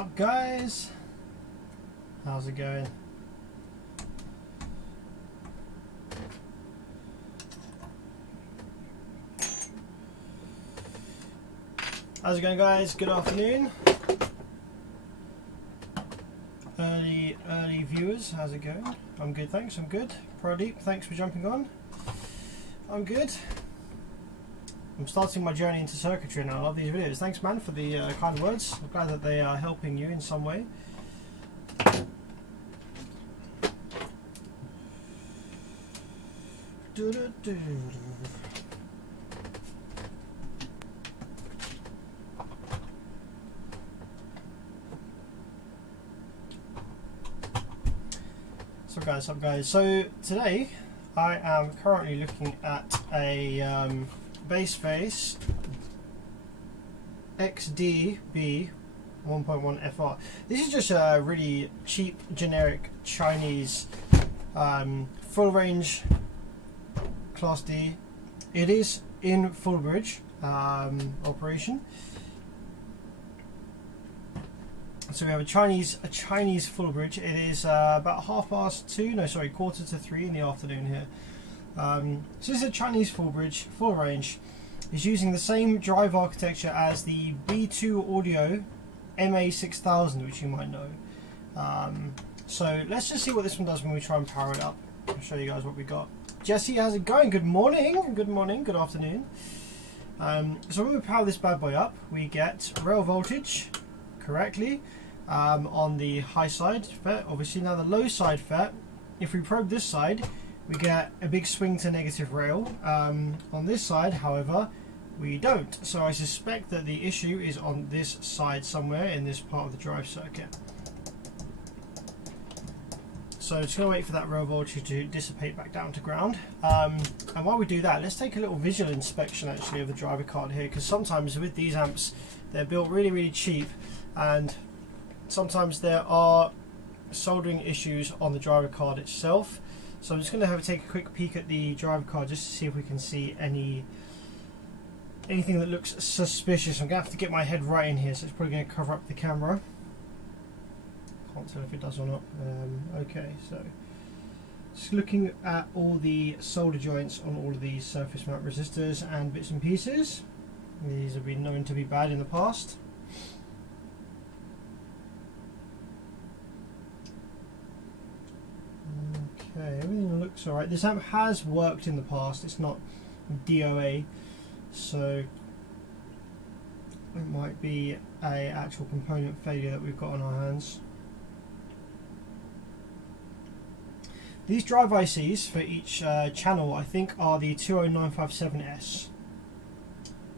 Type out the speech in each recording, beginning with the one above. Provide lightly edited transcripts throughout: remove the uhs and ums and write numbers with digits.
up, guys? How's it going? How's it going, guys? Good afternoon. Early viewers, how's it going? I'm good, thanks. I'm good. Pradeep, thanks for jumping on. I'm good. I'm starting my journey into circuitry now. I love these videos. Thanks, man, for the kind words. I'm glad that they are helping you in some way. What's up, guys? So today I am currently looking at a base face XDB 1.1 FR. This is just a really cheap, generic Chinese full range Class D. It is in full bridge operation. So we have a Chinese full bridge. It is about 2:45 in the afternoon here. So this is a Chinese full bridge, full range. It's using the same drive architecture as the B2 Audio MA6000, which you might know. So let's just see what this one does when we try and power it up. I'll show you guys what we got. Jesse, how's it going? Good morning, good afternoon. So when we power this bad boy up, we get rail voltage correctly on the high side FET. Obviously, now the low side FET, if we probe this side, we get a big swing to negative rail. On this side, however, we don't. So I suspect that the issue is on this side somewhere in this part of the drive circuit. So just going to wait for that rail voltage to dissipate back down to ground. And while we do that, let's take a little visual inspection actually of the driver card here, because sometimes with these amps, they're built really cheap, and sometimes there are soldering issues on the driver card itself. So I'm just going to take a quick peek at the driver card just to see if we can see anything that looks suspicious. I'm going to have to get my head right in here, so it's probably going to cover up the camera. Can't tell if it does or not. Okay, so just looking at all the solder joints on all of these surface mount resistors and bits and pieces. These have been known to be bad in the past. Okay, everything looks alright. This amp has worked in the past, it's not DOA, so it might be a actual component failure that we've got on our hands. These drive ICs for each channel, I think, are the 20957S.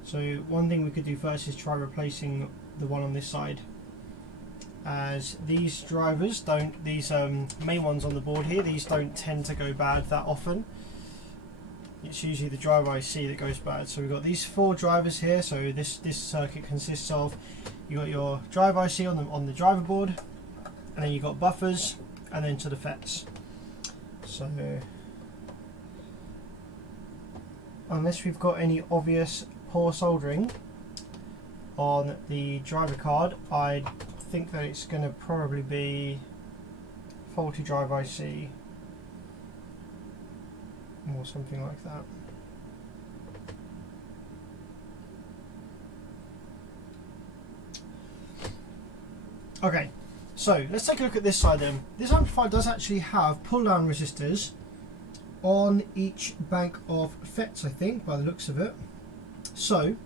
So one thing we could do first is try replacing the one on this side, as these drivers don't, these main ones on the board here, these don't tend to go bad that often. It's usually the drive IC that goes bad. So we've got these 4 drivers here. So this circuit consists of, you got your drive IC on the driver board, and then you got buffers, and then to the FETs. So unless we've got any obvious poor soldering on the driver card, I think that it's going to probably be faulty drive IC or something like that. Okay, so let's take a look at this side then. This amplifier does actually have pull down resistors on each bank of FETs, I think, by the looks of it. So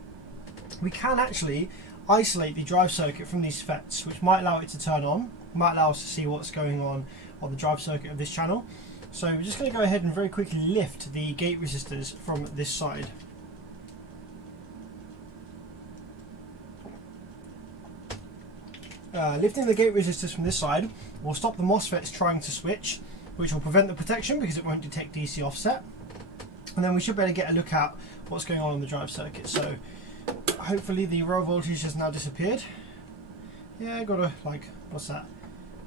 we can actually isolate the drive circuit from these FETs, which might allow it to turn on, might allow us to see what's going on the drive circuit of this channel. So we're just going to go ahead and very quickly lift the gate resistors from this side. Lifting the gate resistors from this side will stop the MOSFETs trying to switch, which will prevent the protection because it won't detect DC offset. And then we should be able to get a look at what's going on the drive circuit. So hopefully the rail voltage has now disappeared. Yeah, got a, like, what's that,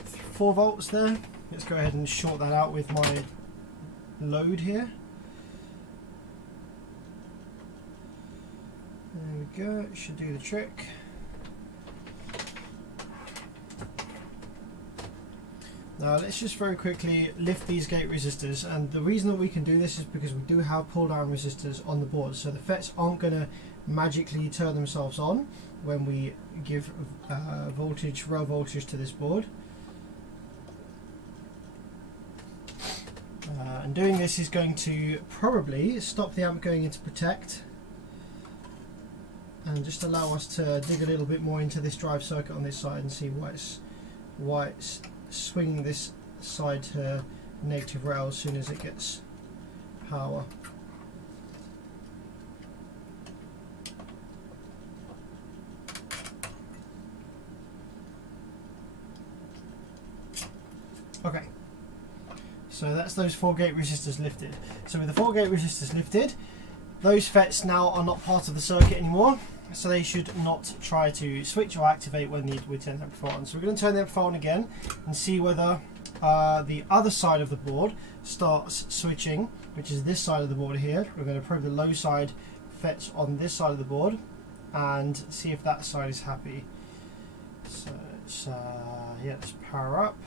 4 volts there. Let's go ahead and short that out with my load here. There we go, it should do the trick. Now let's just very quickly lift these gate resistors, and the reason that we can do this is because we do have pull down resistors on the board, so the FETs aren't going to magically turn themselves on when we give rail voltage to this board. And doing this is going to probably stop the amp going into protect and just allow us to dig a little bit more into this drive circuit on this side and see why it's swinging this side to negative rail as soon as it gets power. Okay, so that's those 4 gate resistors lifted. So with the 4 gate resistors lifted, those FETs now are not part of the circuit anymore, so they should not try to switch or activate when we turn the amplifier on. So we're going to turn the amplifier on again and see whether the other side of the board starts switching, which is this side of the board here. We're going to probe the low side FETs on this side of the board and see if that side is happy. So yeah, let's power up.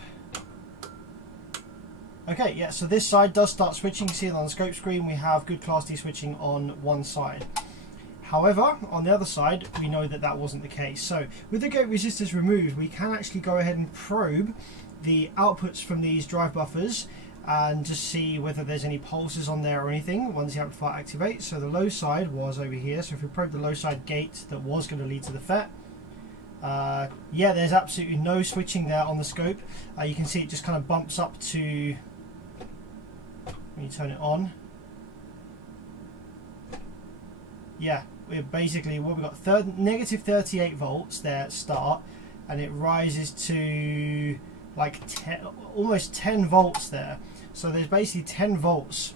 Okay, yeah, so this side does start switching. You see it on the scope screen, we have good class D switching on one side. However, on the other side, we know that that wasn't the case. So with the gate resistors removed, we can actually go ahead and probe the outputs from these drive buffers and just see whether there's any pulses on there or anything once the amplifier activates. So the low side was over here. So if we probe the low side gate that was going to lead to the FET, yeah, there's absolutely no switching there on the scope. You can see it just kind of bumps up to, when you turn it on, yeah, we're basically, well, we've got negative 38 volts there at start, and it rises to like almost 10 volts there. So there's basically 10 volts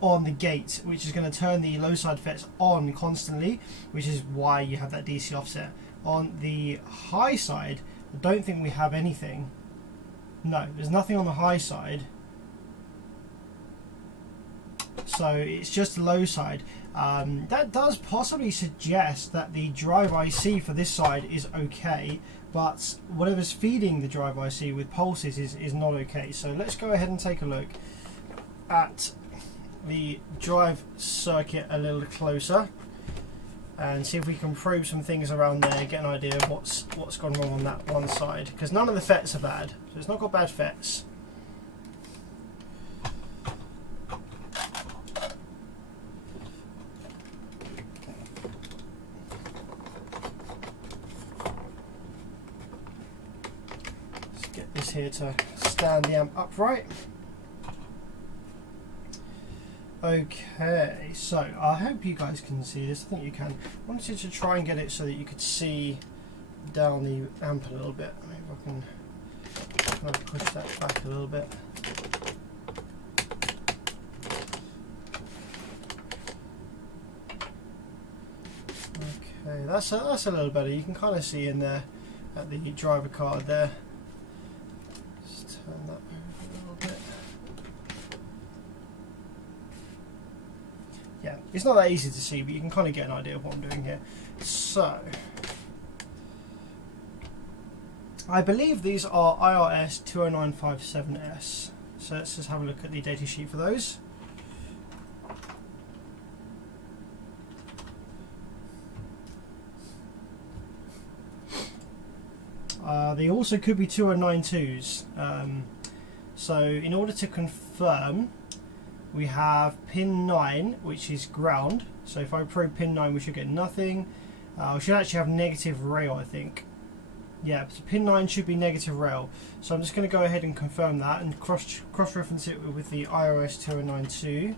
on the gate, which is going to turn the low side FETs on constantly, which is why you have that DC offset. On the high side, I don't think we have anything. No, there's nothing on the high side. So it's just the low side. That does possibly suggest that the drive IC for this side is okay, but whatever's feeding the drive IC with pulses is not okay. So let's go ahead and take a look at the drive circuit a little closer and see if we can probe some things around there, get an idea of what's gone wrong on that one side, because none of the FETs are bad, so it's not got bad FETs. Let's get this here to stand the amp upright. Okay, so I hope you guys can see this. I think you can. I wanted to try and get it so that you could see down the amp a little bit. Maybe I can kind of push that back a little bit. Okay, that's a little better. You can kind of see in there at the driver card there. Just turn that over a little bit. Yeah, it's not that easy to see, but you can kind of get an idea of what I'm doing here. So, I believe these are IRS 20957S. So let's just have a look at the data sheet for those. They also could be 2092s. So in order to confirm, we have pin 9, which is ground. So if I probe pin 9, we should get nothing. We should actually have negative rail, I think. Yeah, so pin 9 should be negative rail. So I'm just going to go ahead and confirm that and cross-reference it with the IRS 2092.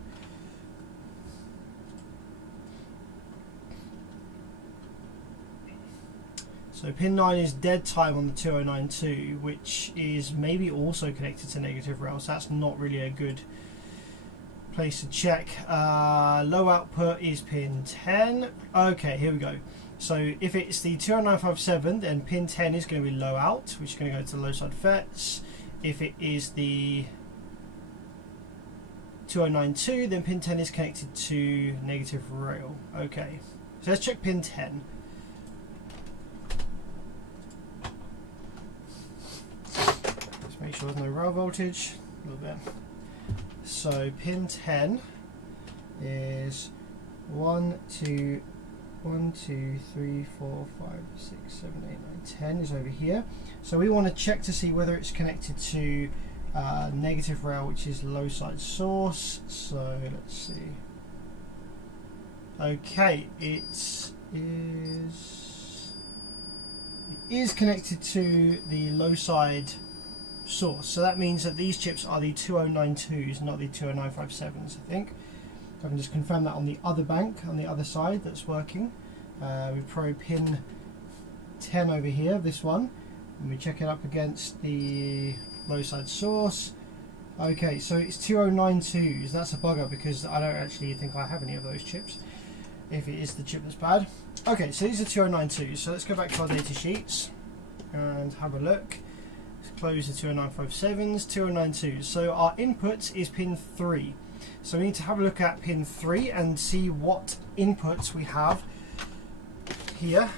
So pin 9 is dead time on the 2092, which is maybe also connected to negative rail. So that's not really a good place to check. Low output is pin 10. Okay, here we go. So if it's the 20957, then pin 10 is going to be low out, which is going to go to the low side FETs. If it is the 2092, then pin 10 is connected to negative rail. Okay, so let's check pin 10. Let's make make sure there's no rail voltage, a little bit. So pin 10 is 1, 2, 3, 4, 5, 6, 7, 8, 9, 10 is over here. So we want to check to see whether it's connected to negative rail, which is low side source. So let's see. Okay, it is connected to the low side source. So that means that these chips are the 2092s, not the 20957s, I think. So I can just confirm that on the other bank, on the other side, that's working. We probe pin 10 over here, this one, and we check it up against the low side source. Okay, so it's 2092s. That's a bugger because I don't actually think I have any of those chips, if it is the chip that's bad. Okay, so these are 2092s. So let's go back to our data sheets and have a look. Let's close the 20957s, 2092s. So our input is pin 3. So we need to have a look at pin 3 and see what inputs we have here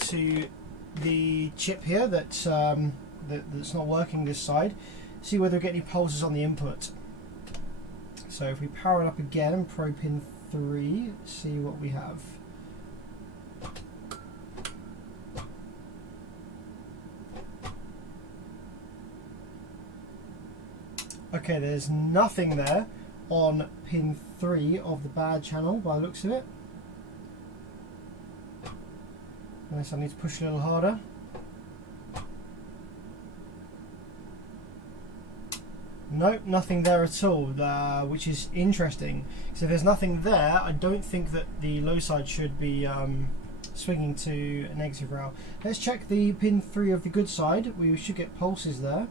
to the chip here that's not working this side. See whether we get any pulses on the input. So if we power it up again and probe pin 3, see what we have. Okay, there's nothing there on pin 3 of the bad channel by the looks of it. Unless I need to push a little harder. Nope, nothing there at all, which is interesting. So if there's nothing there, I don't think that the low side should be swinging to a negative rail. Let's check the pin 3 of the good side. We should get pulses there.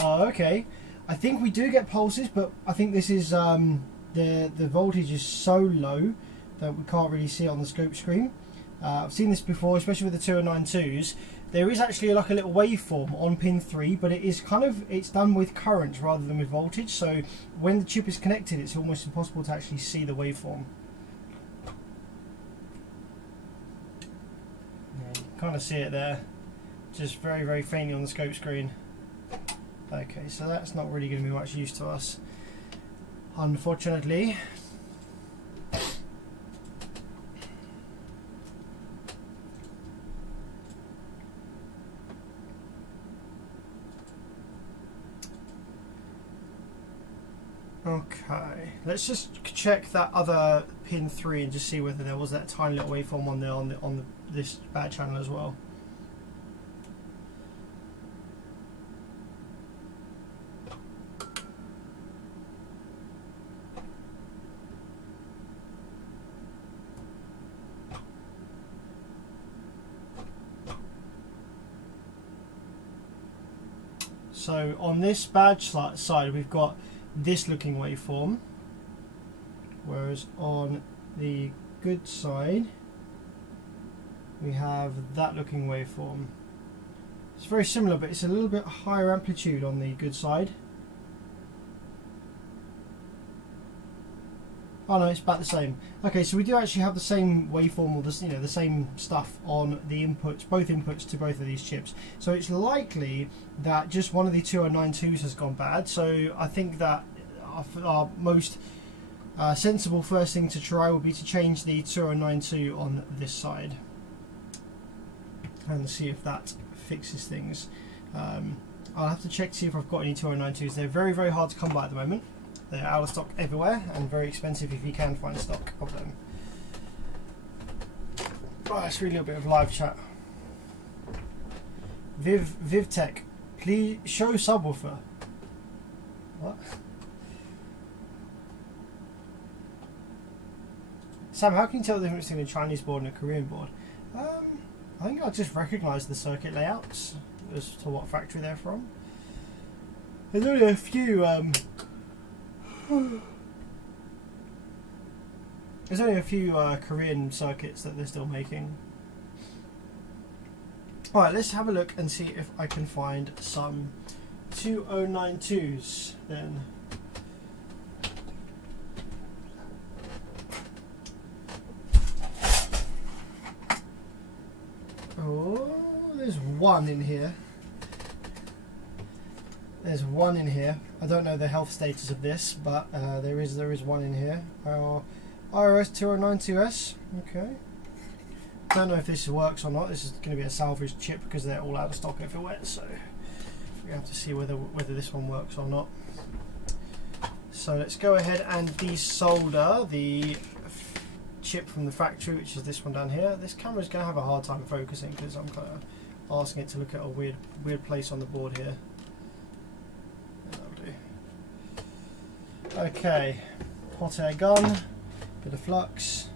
Oh, okay. I think we do get pulses, but I think this is the voltage is so low that we can't really see it on the scope screen. I've seen this before, especially with the 292s. There is actually like a little waveform on pin 3, but it is it's done with current rather than with voltage. So when the chip is connected, it's almost impossible to actually see the waveform. Yeah, you can kind of see it there, just very, very faintly on the scope screen. Okay, so that's not really going to be much use to us, unfortunately. Okay, let's just check that other pin 3 and just see whether there was that tiny little waveform on this bad channel as well. So on this bad side we've got this looking waveform, whereas on the good side we have that looking waveform. It's very similar, but it's a little bit higher amplitude on the good side. Oh no, it's about the same. Okay, so we do actually have the same waveform, or the same stuff on the inputs, both inputs to both of these chips. So it's likely that just one of the 2092s has gone bad. So I think that our most sensible first thing to try would be to change the 2092 on this side and see if that fixes things. I'll have to check to see if I've got any 2092s. They're very, very hard to come by at the moment. They're out of stock everywhere and very expensive if you can find stock of them. Oh, let's read a little bit of live chat. Vivtech, please show subwoofer. What? Sam, how can you tell the difference between a Chinese board and a Korean board? I think I just recognise the circuit layouts as to what factory they're from. There's only a few. There's only a few Korean circuits that they're still making. Alright, let's have a look and see if I can find some 2092s then. one in here. There's one in here. I don't know the health status of this, but there is one in here. iOS 2092S. Okay. Don't know if this works or not. This is going to be a salvage chip because they're all out of stock everywhere. So we have to see whether this one works or not. So let's go ahead and desolder the chip from the factory, which is this one down here. This camera's going to have a hard time focusing because I'm kind of asking it to look at a weird place on the board here. Okay, hot air gun, bit of flux.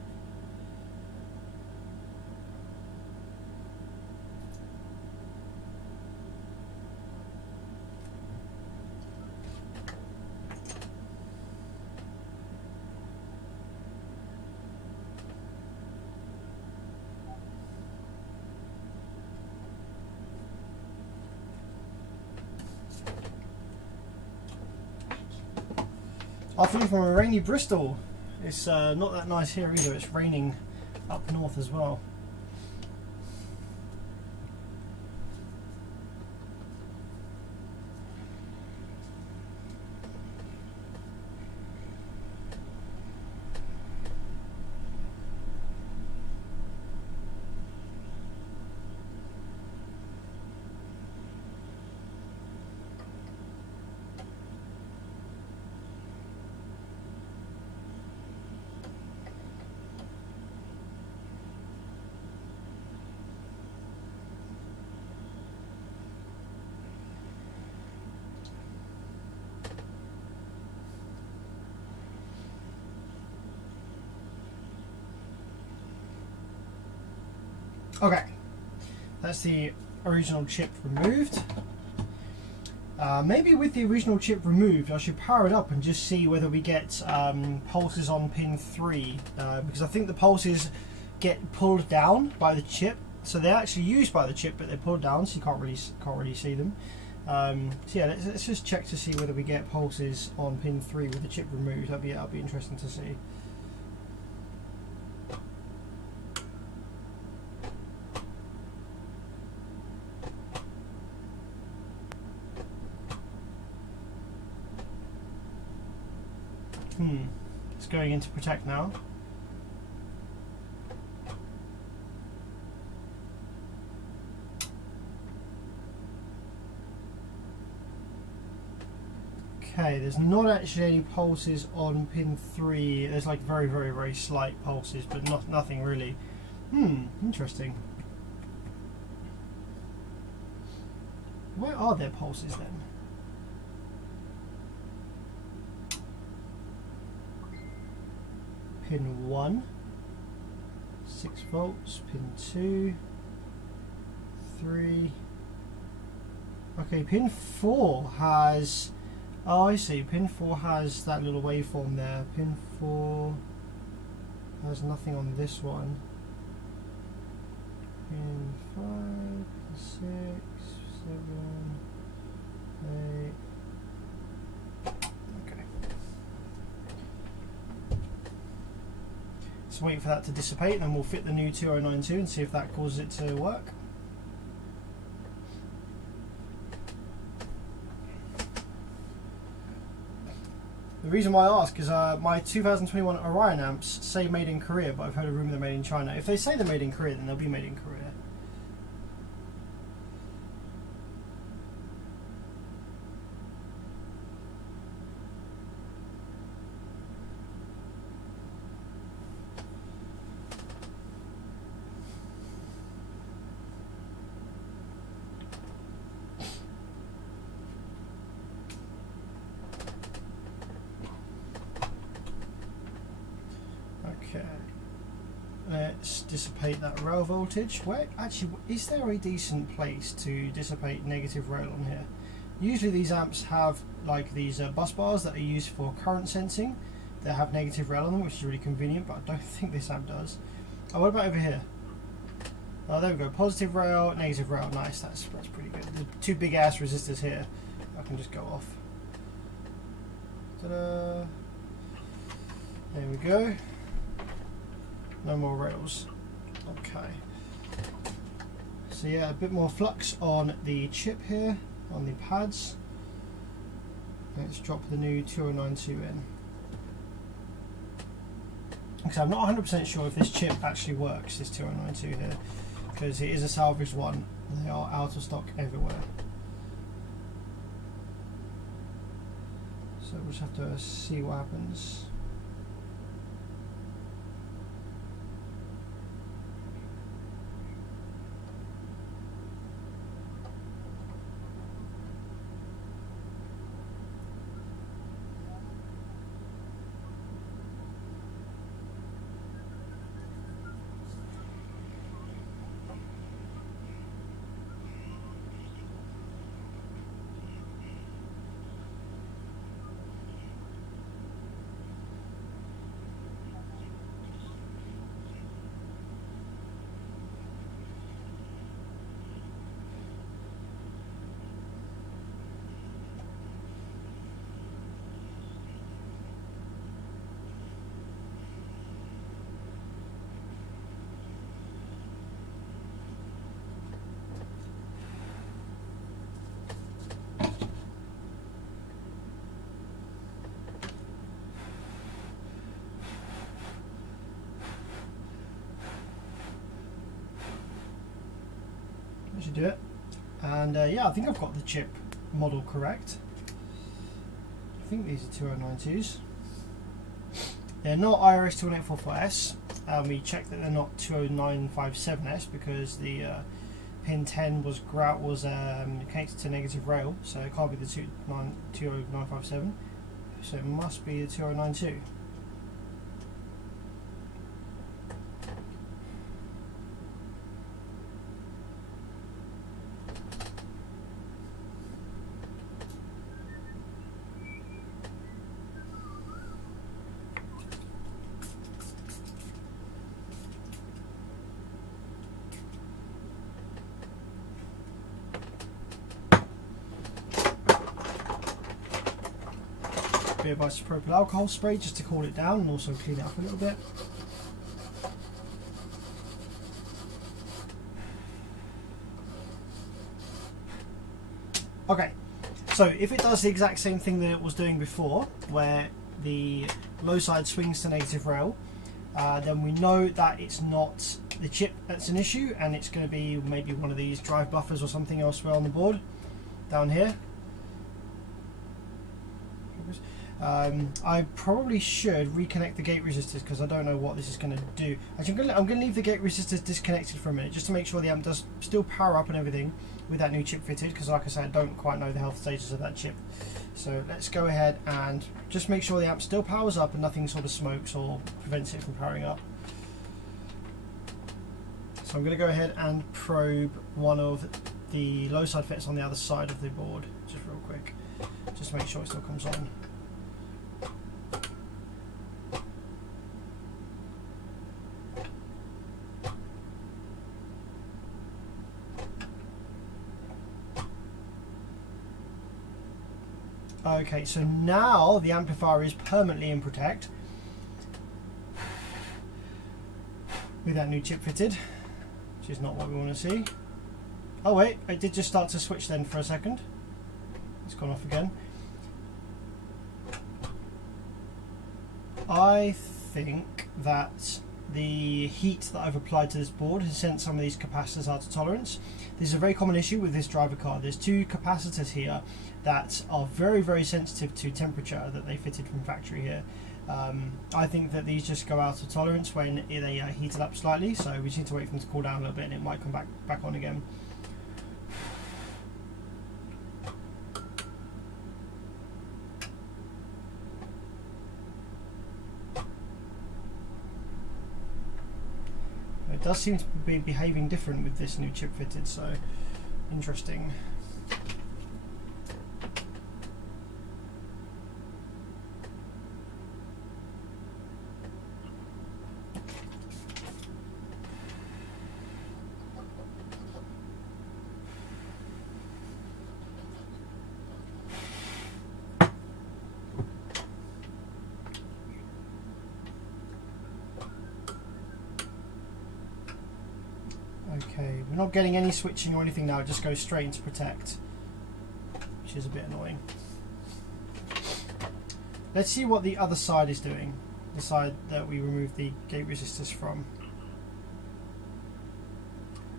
Afternoon from a rainy Bristol. It's not that nice here either. It's raining up north as well. Okay, that's the original chip removed. Maybe with the original chip removed, I should power it up and just see whether we get pulses on pin 3, because I think the pulses get pulled down by the chip. So they're actually used by the chip, but they're pulled down, so you can't really see them. So yeah, let's just check to see whether we get pulses on pin 3 with the chip removed. That'll be interesting to see. It's going into protect now. Okay, there's not actually any pulses on pin 3. There's like very slight pulses, but nothing really. Interesting. Where are there pulses then? Pin 1, 6 volts, pin 2, 3. Okay, pin 4 has, oh I see, pin 4 has that little waveform there. Pin 4 has nothing on this one. Pin 5, 6, 7, 8. Wait for that to dissipate, and then we'll fit the new 2092 and see if that causes it to work. The reason why I ask is my 2021 Orion amps say made in Korea, but I've heard a rumour they're made in China. If they say they're made in Korea, then they'll be made in Korea. Okay, let's dissipate that rail voltage. Where actually is there a decent place to dissipate negative rail on here? Usually these amps have like these bus bars that are used for current sensing that have negative rail on them, which is really convenient, but I don't think this amp does. Oh, what about over here? Oh, there we go. Positive rail, negative rail. Nice. That's pretty good. The two big ass resistors here. I can just go off. Ta-da! There we go. No more rails. Okay. So yeah, a bit more flux on the chip here, on the pads. Let's drop the new 2092 in. Because I'm not 100% sure if this chip actually works, this 2092 here, because it is a salvaged one. They are out of stock everywhere. So we'll just have to see what happens. That should do it. And yeah, I think I've got the chip model correct. I think these are 2092s. They're not IRS 21844S. We checked that they're not 20957S because the pin 10 was connected to negative rail, so it can't be the 20957. So it must be the 2092. Bit of isopropyl alcohol spray just to cool it down and also clean it up a little bit. Okay, so if it does the exact same thing that it was doing before, where the low side swings to negative rail, then we know that it's not the chip that's an issue, and it's going to be maybe one of these drive buffers or something elsewhere on the board down here. I probably should reconnect the gate resistors because I don't know what this is going to do. Actually, I'm going to leave the gate resistors disconnected for a minute just to make sure the amp does still power up and everything with that new chip fitted, because like I said, I don't quite know the health status of that chip. So let's go ahead and just make sure the amp still powers up and nothing sort of smokes or prevents it from powering up. So I'm going to go ahead and probe one of the low side fits on the other side of the board just real quick, just to make sure it still comes on. Okay, so now the amplifier is permanently in protect with that new chip fitted, which is not what we want to see. Oh wait, it did just start to switch then for a second. It's gone off again. I think that the heat that I've applied to this board has sent some of these capacitors out of tolerance. This is a very common issue with this driver card. There's two capacitors here that are very, very sensitive to temperature that they fitted from factory here. I think that these just go out of tolerance when they heat it up slightly, so we just need to wait for them to cool down a little bit and it might come back on again. It does seem to be behaving different with this new chip fitted, so interesting. Okay, we're not getting any switching or anything now, it just goes straight into protect, which is a bit annoying. Let's see what the other side is doing, the side that we removed the gate resistors from.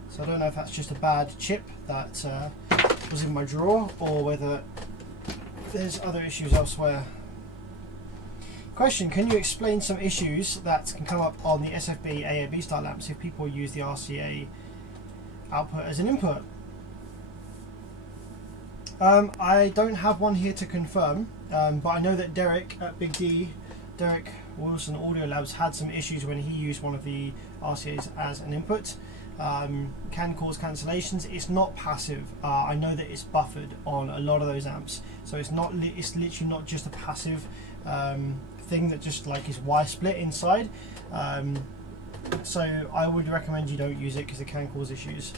So I don't know if that's just a bad chip that was in my drawer, or whether there's other issues elsewhere. Question: can you explain some issues that can come up on the SFB AAB style lamps if people use the RCA output as an input? I don't have one here to confirm, but I know that Derek at Big D, Derek Wilson Audio Labs, had some issues when he used one of the RCAs as an input. Can cause cancellations. It's not passive. I know that it's buffered on a lot of those amps, so it's not. It's literally not just a passive thing that just like is wire split inside. So I would recommend you don't use it because it can cause issues.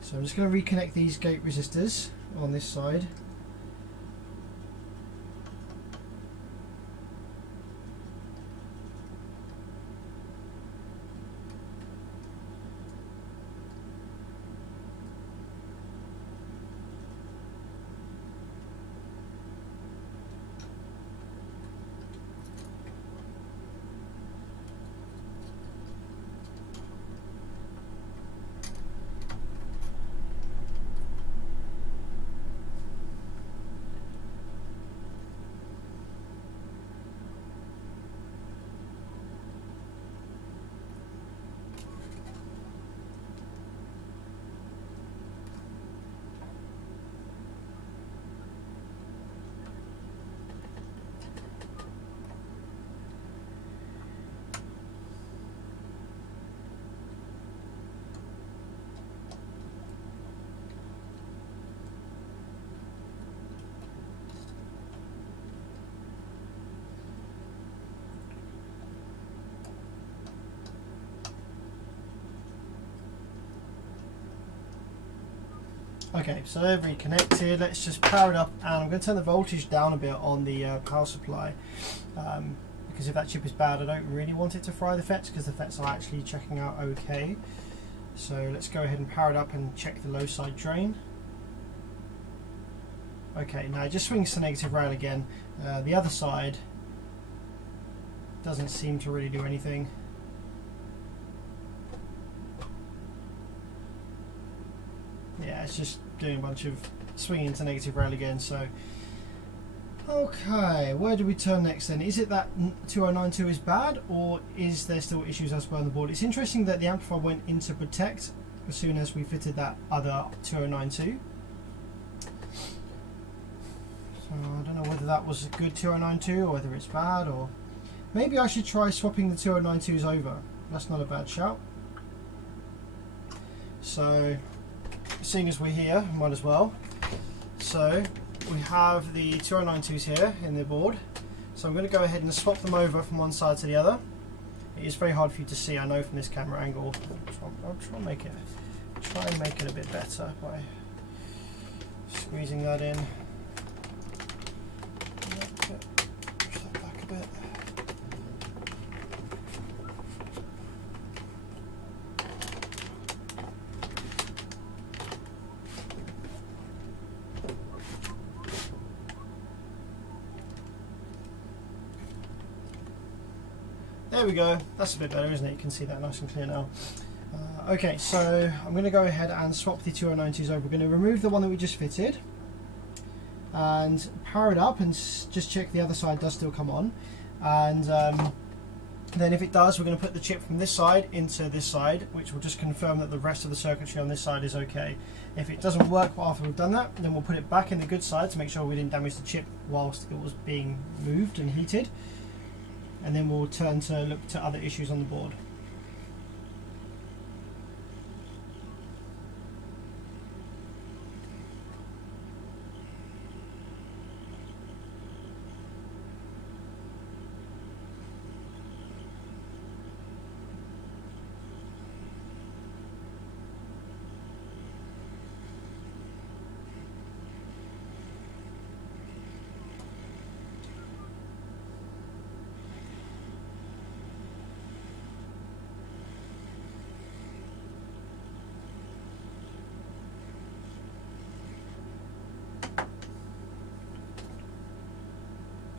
So I'm just going to reconnect these gate resistors on this side. Okay, so they're reconnected. Let's just power it up, and I'm going to turn the voltage down a bit on the power supply, because if that chip is bad, I don't really want it to fry the FETs, because the FETs are actually checking out okay. So let's go ahead and power it up and check the low side drain. Okay, now it just swings to negative rail again. The other side doesn't seem to really do anything. Yeah, it's just doing a bunch of swinging to negative rail again. So, okay, where do we turn next then? Is it that 2092 is bad, or is there still issues elsewhere on the board? It's interesting that the amplifier went into protect as soon as we fitted that other 2092. So I don't know whether that was a good 2092 or whether it's bad, or maybe I should try swapping the 2092s over. That's not a bad shout. So, seeing as we're here, might as well. So we have the 2092s here in the board. So I'm going to go ahead and swap them over from one side to the other. It is very hard for you to see, I know, from this camera angle. I'll try and make it a bit better by squeezing that in. Push that back a bit. There we go, that's a bit better, isn't it? You can see that nice and clear now. Okay, so I'm going to go ahead and swap the 2092s over. We're going to remove the one that we just fitted and power it up and just check the other side does still come on. And then if it does, we're going to put the chip from this side into this side, which will just confirm that the rest of the circuitry on this side is okay. If it doesn't work after we've done that, then we'll put it back in the good side to make sure we didn't damage the chip whilst it was being moved and heated. And then we'll turn to look to other issues on the board.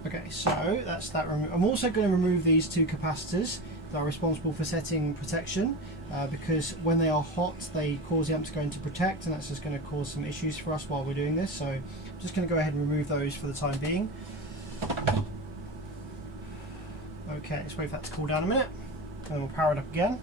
Okay, so that's that. I'm also going to remove these two capacitors that are responsible for setting protection, because when they are hot they cause the amp to go into protect, and that's just going to cause some issues for us while we're doing this. So I'm just going to go ahead and remove those for the time being. Okay, let's wait for that to cool down a minute, and then we'll power it up again.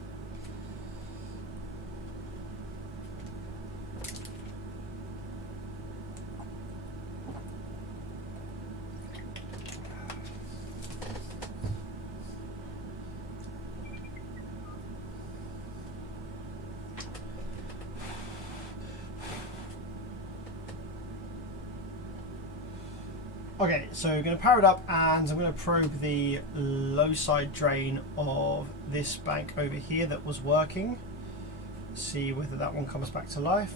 Okay, so I'm going to power it up, and I'm going to probe the low side drain of this bank over here that was working. See whether that one comes back to life.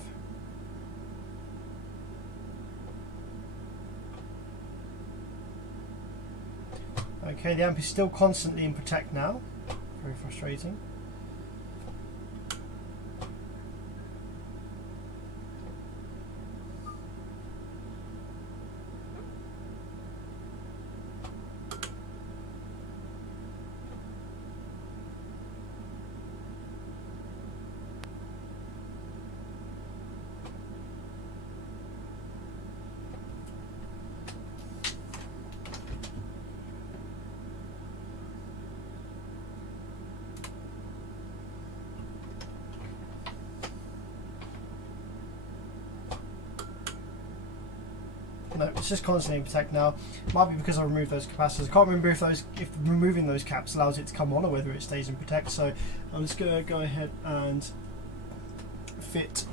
Okay, the amp is still constantly in protect now. Very frustrating. No, it's just constantly in protect now. Might be because I removed those capacitors. I can't remember if removing those caps allows it to come on or whether it stays in protect. So I'm just going to go ahead and fit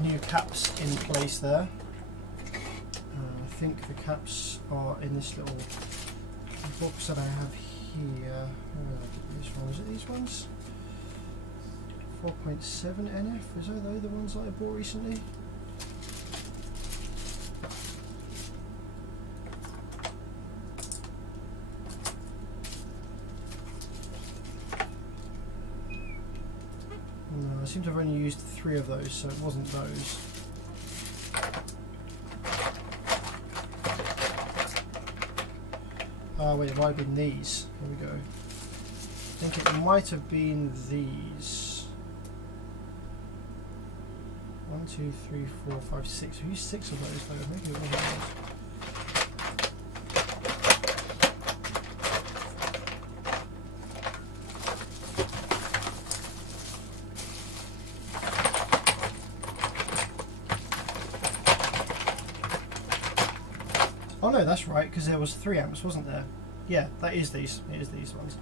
new caps in place there. I think the caps are in this little box that I have here. Is it these ones? 4.7 NF, is those the ones that I bought recently? No, I seem to have only used 3 of those, so it wasn't those. Oh wait, it might have been these. Here we go. I think it might have been these. 1, 2, 3, 4, 5, 6. We used 6 of those though. Maybe it wasn't those. Oh no, that's right, because there was 3 amps, wasn't there? Yeah, that is these. It is these ones.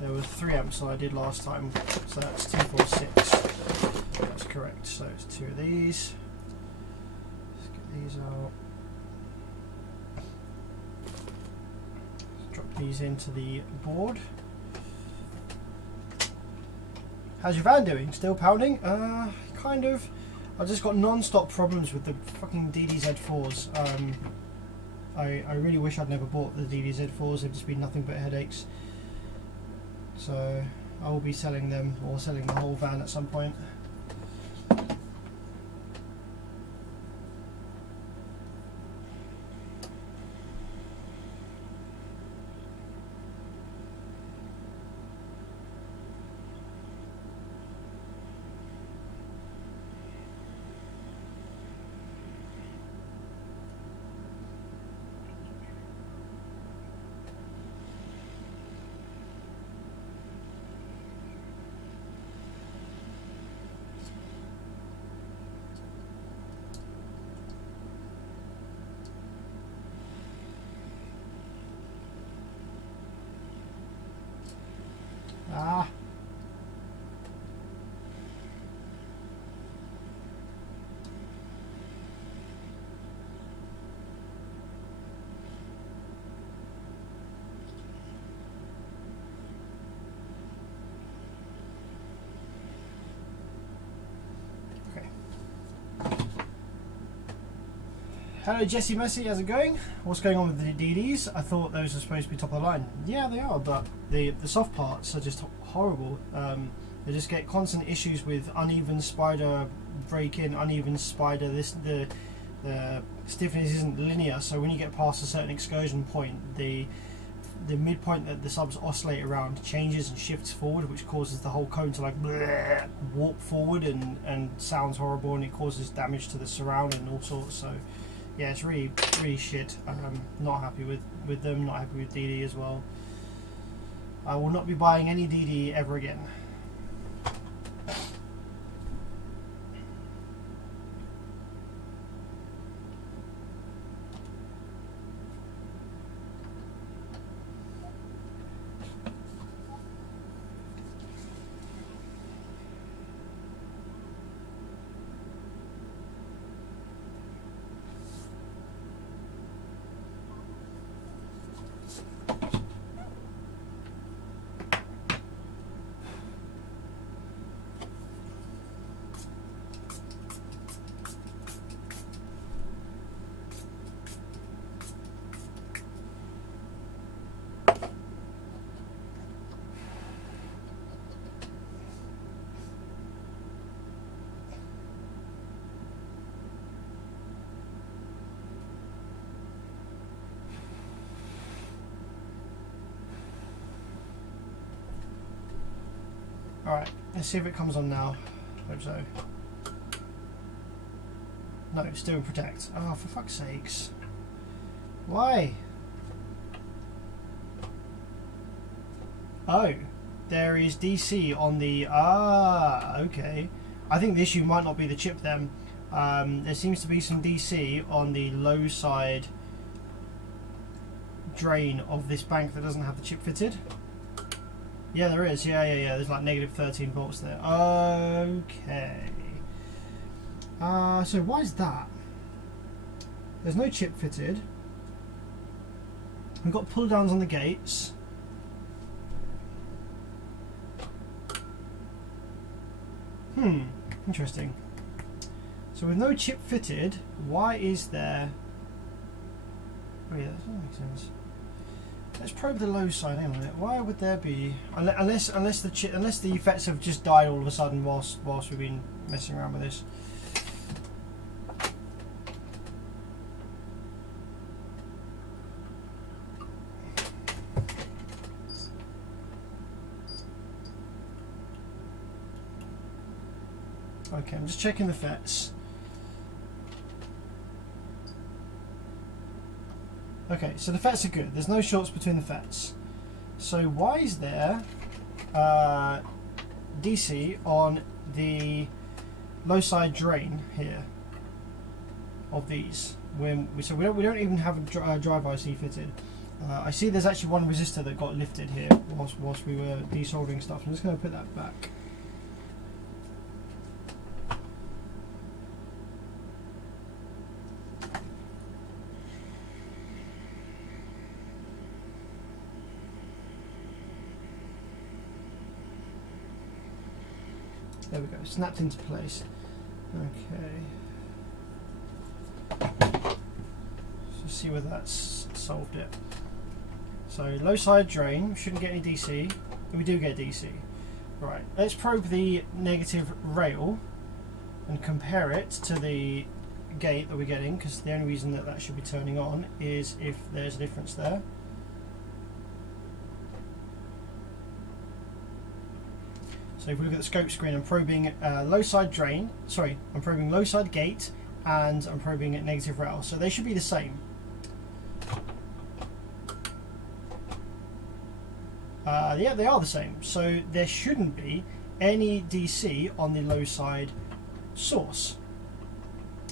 There was 3 amps that I did last time, so that's 2, 4, 6. That's correct. So it's 2 of these. Let's get these out. Let's drop these into the board. How's your van doing? Still pounding? Kind of. I've just got non-stop problems with the fucking DDZ4s. I really wish I'd never bought the DDZ4s. They've just been nothing but headaches. So I will be selling them, or selling the whole van at some point. Ah. Okay. Hello Jesse Messi, how's it going? What's going on with the DDs? I thought those are supposed to be top of the line. Yeah, they are, but the soft parts are just horrible. They just get constant issues with uneven spider break-in, uneven spider. The the stiffness isn't linear, so when you get past a certain excursion point, the midpoint that the subs oscillate around changes and shifts forward, which causes the whole cone to like bleh, warp forward and sounds horrible, and it causes damage to the surround and all sorts. So yeah, it's really shit. Not happy with them, not happy with DD as well. I will not be buying any DD ever again. Alright, let's see if it comes on now. Hope so. No, it's doing protect. Oh, for fuck's sakes. Why? Oh, there is DC on the... okay. I think the issue might not be the chip then. There seems to be some DC on the low side drain of this bank that doesn't have the chip fitted. Yeah, there is. Yeah. There's like negative 13 volts there. Okay. So why is that? There's no chip fitted. We've got pull downs on the gates. Interesting. So with no chip fitted, why is there... Oh yeah, that doesn't make sense. Let's probe the low side. Hang on a minute. Why would there be... Unless the effects have just died all of a sudden whilst we've been messing around with this. Okay, I'm just checking the FETs. Okay, so the FETs are good. There's no shorts between the FETs. So why is there DC on the low side drain here of these? So we don't even have a drive IC fitted. I see there's actually one resistor that got lifted here whilst we were desoldering stuff. I'm just going to put that back. There we go, snapped into place. Okay. Let's see whether that's solved it. So low side drain, shouldn't get any DC. We do get DC. Right, let's probe the negative rail and compare it to the gate that we're getting, because the only reason that should be turning on is if there's a difference there. So if we look at the scope screen, I'm probing low side drain, sorry, I'm probing low side gate, and I'm probing at negative rail. So they should be the same. Yeah, they are the same. So there shouldn't be any DC on the low side source.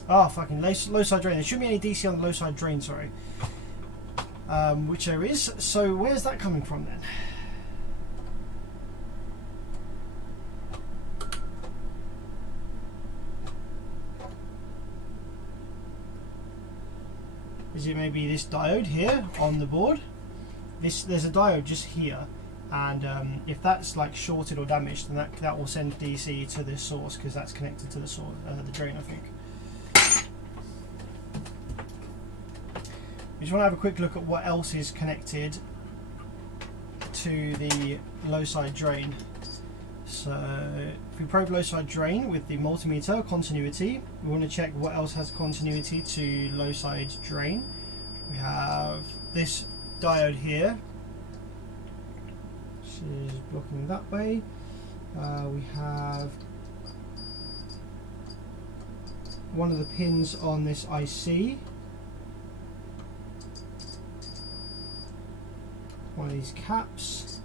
Fucking low side drain. There shouldn't be any DC on the low side drain, sorry. Which there is. So where's that coming from then? Is it maybe this diode here on the board? There's a diode just here, and if that's like shorted or damaged, then that will send DC to this source, because that's connected to the source, the drain, I think. We just want to have a quick look at what else is connected to the low side drain. So if we probe low side drain with the multimeter continuity, we want to check what else has continuity to low side drain. We have this diode here, which is blocking that way. We have one of the pins on this IC, one of these caps,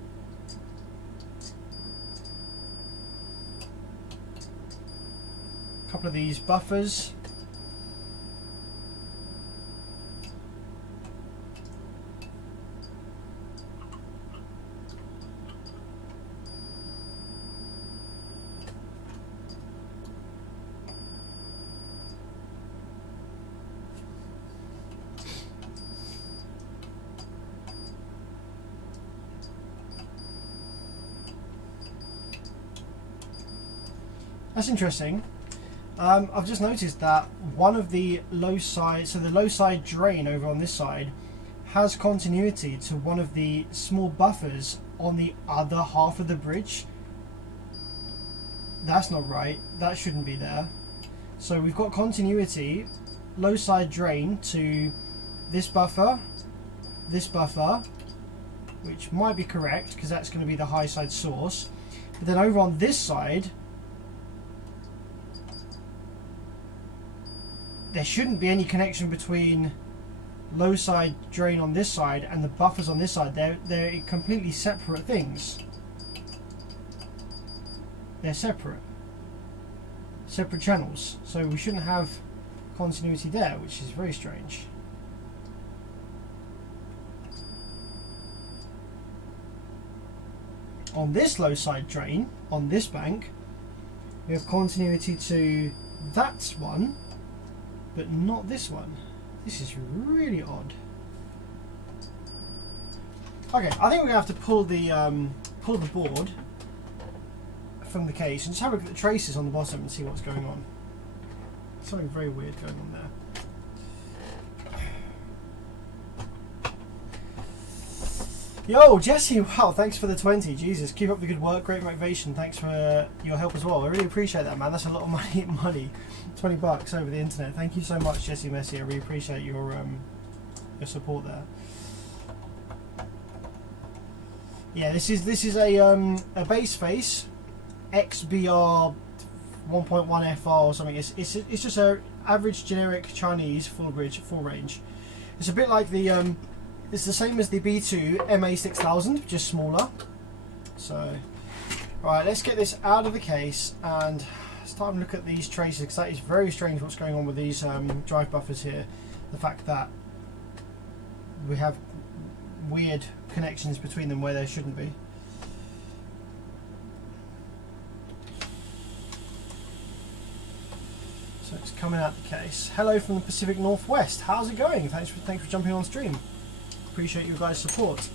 a couple of these buffers, That's interesting. I've just noticed that one of the low side, so the low side drain over on this side, has continuity to one of the small buffers on the other half of the bridge. That's not right. That shouldn't be there. So we've got continuity, low side drain to this buffer, which might be correct because that's going to be the high side source. But then over on this side, there shouldn't be any connection between low side drain on this side and the buffers on this side. They're completely separate things. They're separate channels, so we shouldn't have continuity there, which is very strange. On this low side drain, on this bank, we have continuity to that one, but not this one. This is really odd. Okay, I think we're gonna have to pull the board from the case and just have a look at the traces on the bottom and see what's going on. Something very weird going on there. Yo, Jesse, wow, thanks for the 20. Jesus, keep up the good work, great motivation. Thanks for your help as well. I really appreciate that, man. That's a lot of money. 20 bucks over the internet. Thank you so much, Jesse Messi. I really appreciate your support there. Yeah, this is a base face XBR 1.1 FR or something. It's just a average generic Chinese full range. It's a bit like the it's the same as the B2 MA6000, just smaller. So, right, let's get this out of the case and start to look at these traces, because that is very strange what's going on with these drive buffers here. The fact that we have weird connections between them where there shouldn't be. So it's coming out the case. Hello from the Pacific Northwest. How's it going? Thanks for jumping on stream. Appreciate you guys' support.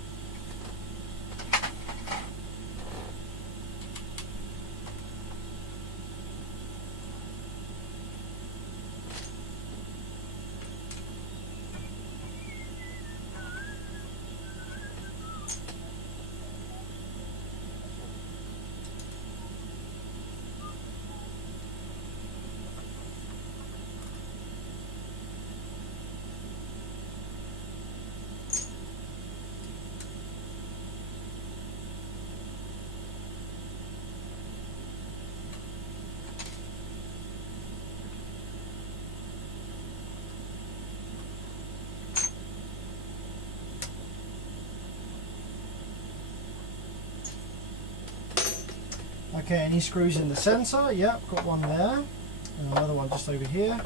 Okay, any screws in the centre? Yep, got one there. And another one just over here.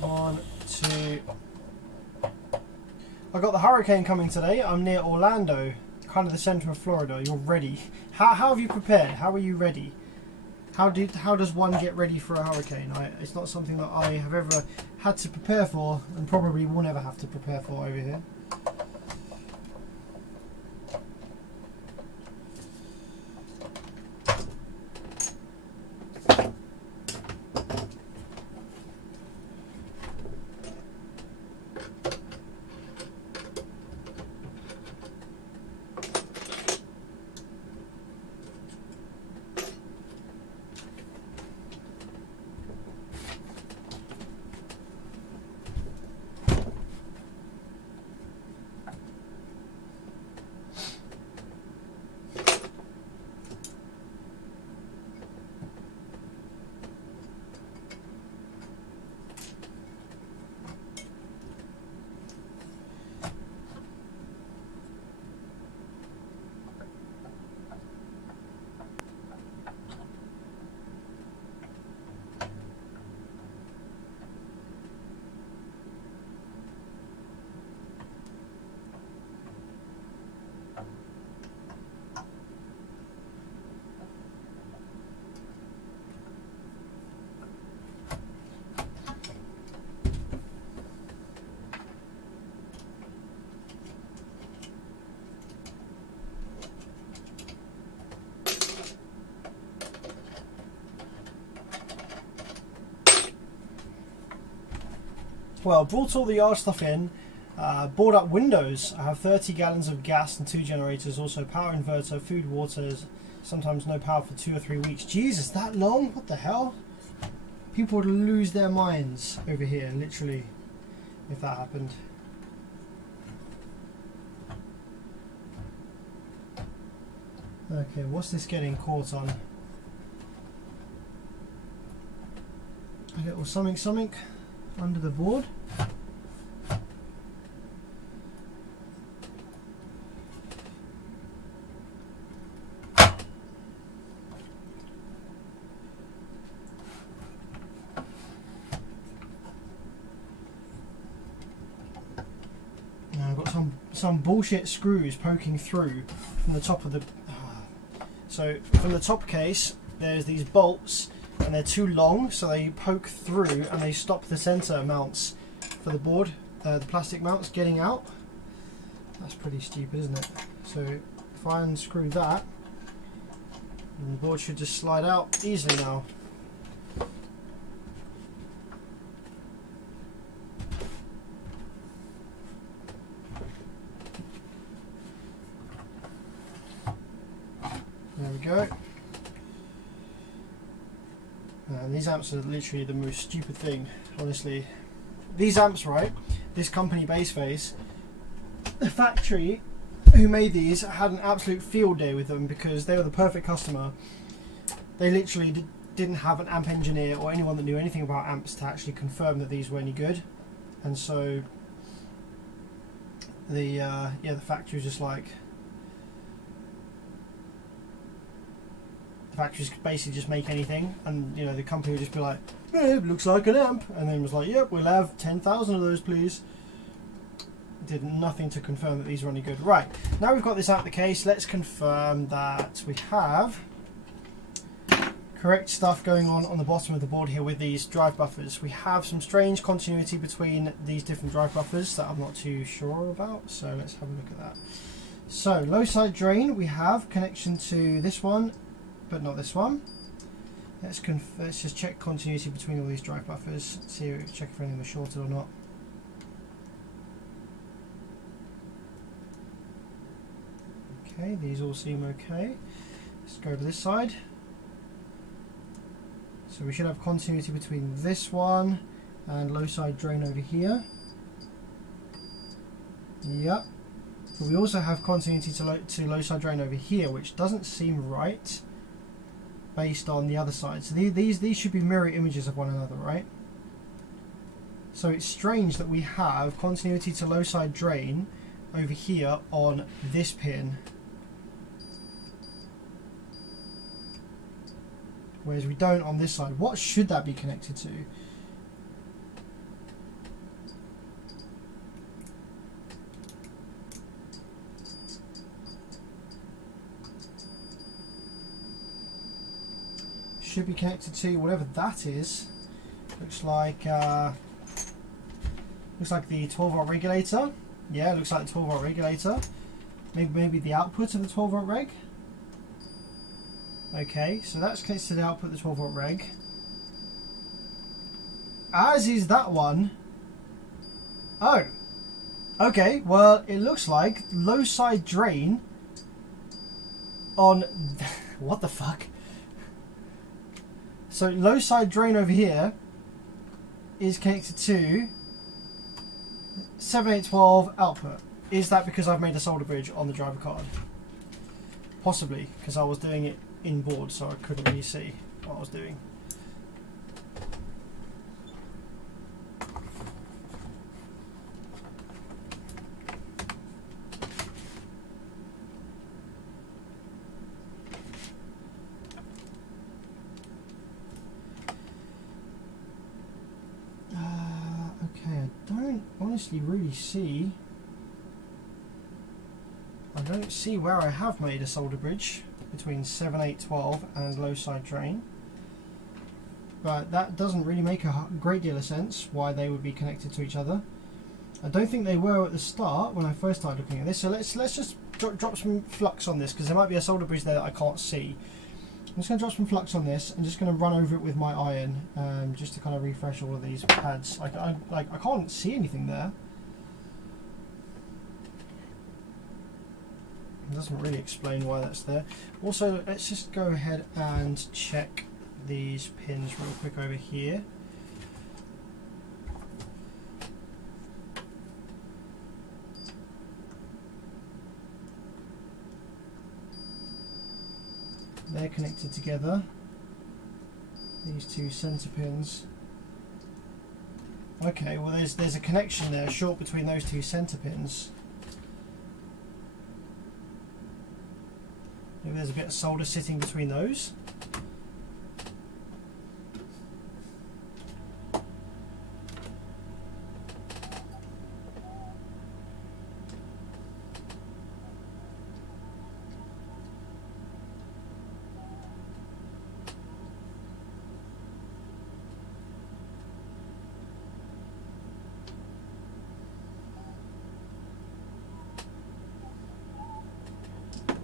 1, 2. I got the hurricane coming today. I'm near Orlando, kind of the centre of Florida. You're ready. How have you prepared? How are you ready? How does one get ready for a hurricane? It's not something that I have ever had to prepare for, and probably will never have to prepare for over here. Well, brought all the yard stuff in, bored up windows. I have 30 gallons of gas and 2 generators, also power inverter, food, water, sometimes no power for 2 or 3 weeks. Jesus, that long? What the hell? People would lose their minds over here, literally, if that happened. Okay, what's this getting caught on? A little something under the board. Now I've got some bullshit screws poking through from the top of the. So from the top case, there's these bolts, and they're too long, so they poke through and they stop the center mounts for the board, the plastic mounts getting out. That's pretty stupid, isn't it? So if I unscrew that, the board should just slide out easily now. There we go. And these amps are literally the most stupid thing, honestly. These amps, right, this company Baseface, the factory who made these had an absolute field day with them because they were the perfect customer. They literally didn't have an amp engineer or anyone that knew anything about amps to actually confirm that these were any good. And so the factory was just like, the factories could basically just make anything, and you know, the company would just be like, eh, it looks like an amp, and then was like, yep, we'll have 10,000 of those please. Did nothing to confirm that these were any good. Right, now we've got this out of the case, let's confirm that we have correct stuff going on the bottom of the board here with these drive buffers. We have some strange continuity between these different drive buffers that I'm not too sure about, so let's have a look at that. So low side drain, we have connection to this one but not this one. Let's just check continuity between all these drive buffers, check if anything was shorted or not. Okay, these all seem okay. Let's go to this side. So we should have continuity between this one and low side drain over here. Yep. But we also have continuity to low side drain over here, which doesn't seem right based on the other side. So these should be mirror images of one another, right? So it's strange that we have continuity to low side drain over here on this pin, whereas we don't on this side. What should that be connected to? Should be connected to whatever that is. Looks like the 12-volt regulator. Yeah, it looks like the 12-volt regulator. Maybe the output of the 12-volt reg. Okay, so that's connected to the output of the 12-volt reg. As is that one. Oh. Okay, well, it looks like low side drain on... what the fuck? So low side drain over here is connected to 7812 output. Is that because I've made a solder bridge on the driver card? Possibly, because I was doing it in board, so I couldn't really see what I was doing. Honestly really see, I don't see where I have made a solder bridge between 7812 and low side drain, but that doesn't really make a great deal of sense why they would be connected to each other. I don't think they were at the start when I first started looking at this, so let's just drop some flux on this, because there might be a solder bridge there that I can't see. I'm just going to drop some flux on this and just going to run over it with my iron, just to kind of refresh all of these pads. I can't see anything there. It doesn't really explain why that's there. Also, let's just go ahead and check these pins real quick over here. They're connected together, these two center pins. Okay, well there's a connection there, short between those two center pins. Maybe there's a bit of solder sitting between those.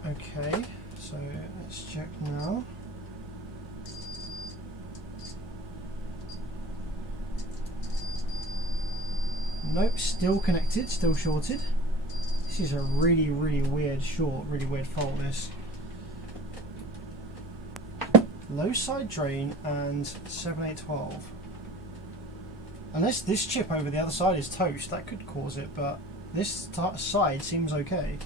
Okay, so let's check now. Nope, still connected, still shorted. This is a really weird short, really weird fault, this. Low side drain and 7812. Unless this chip over the other side is toast, that could cause it, but this side seems okay.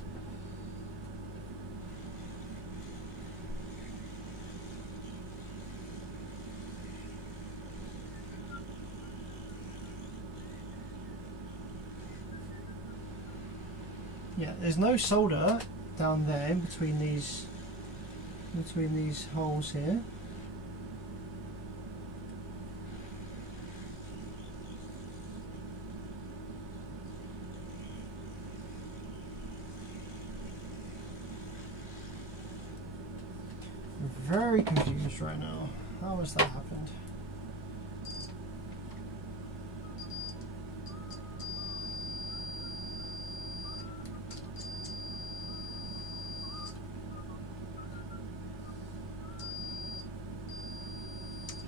Yeah, there's no solder down there in between these holes here. I'm very confused right now. How has that happened?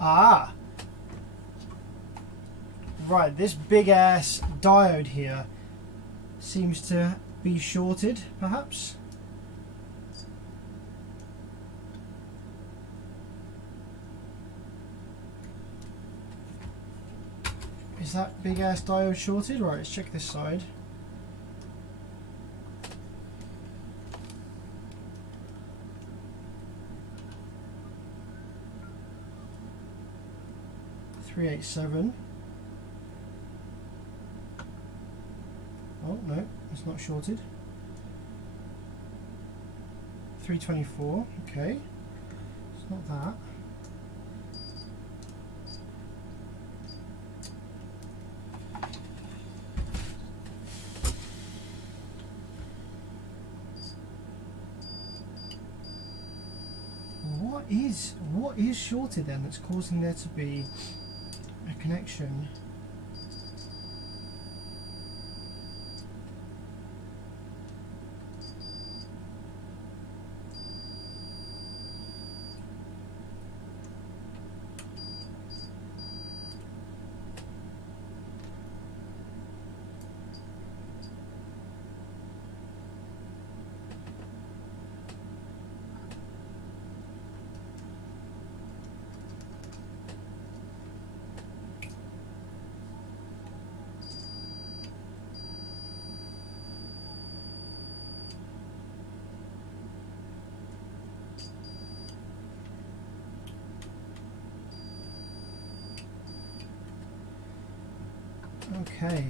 Ah! Right, this big ass diode here seems to be shorted, perhaps? Is that big ass diode shorted? Right, let's check this side. .387. Oh no, it's not shorted. 324. Okay, it's not that. What is shorted then that's causing there to be a connection? Okay,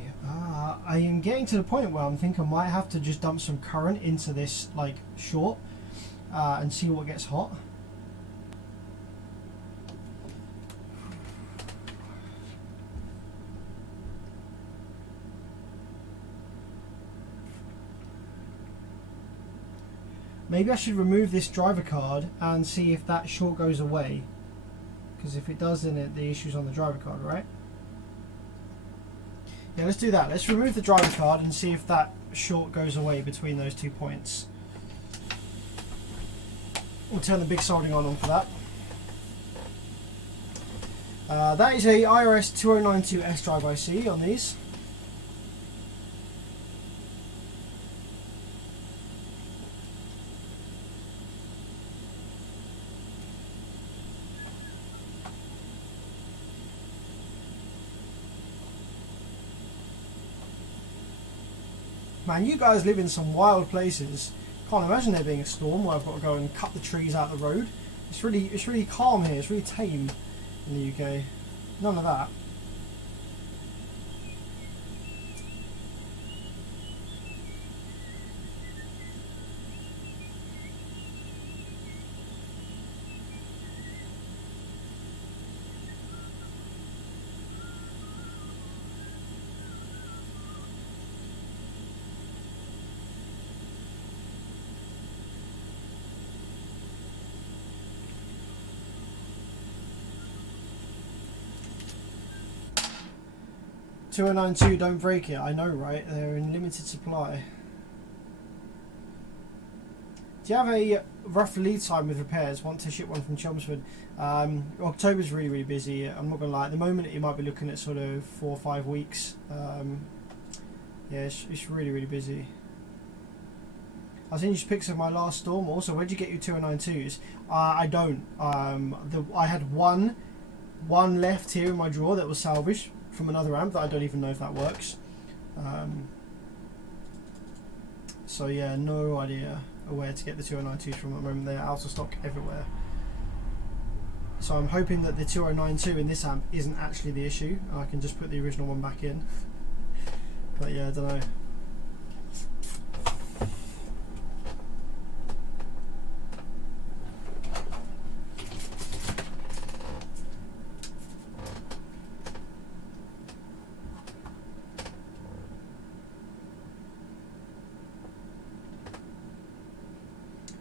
I am getting to the point where I'm thinking I might have to just dump some current into this like short and see what gets hot. Maybe I should remove this driver card and see if that short goes away, because if it does, then the issue's on the driver card, right? Yeah, let's do that. Let's remove the driver card and see if that short goes away between those 2 points. We'll turn the big soldering on for that. That is a IRS 2092 S-Drive IC on these. Man, you guys live in some wild places. Can't imagine there being a storm where I've got to go and cut the trees out of the road. It's really calm here. It's really tame in the UK. None of that. $2092, don't break it. I know, right? They're in limited supply. Do you have a rough lead time with repairs? Want to ship one from Chelmsford? October's really busy. I'm not gonna lie. At the moment, you might be looking at sort of 4 or 5 weeks. Yeah, it's really busy. I think you just pics of my last storm. Also, where'd you get your 2092s? I don't. I had one left here in my drawer that was salvaged from another amp that I don't even know if that works. So yeah, no idea where to get the 2092s from at the moment. They're out of stock everywhere. So I'm hoping that the 2092 in this amp isn't actually the issue. I can just put the original one back in. But yeah, I don't know.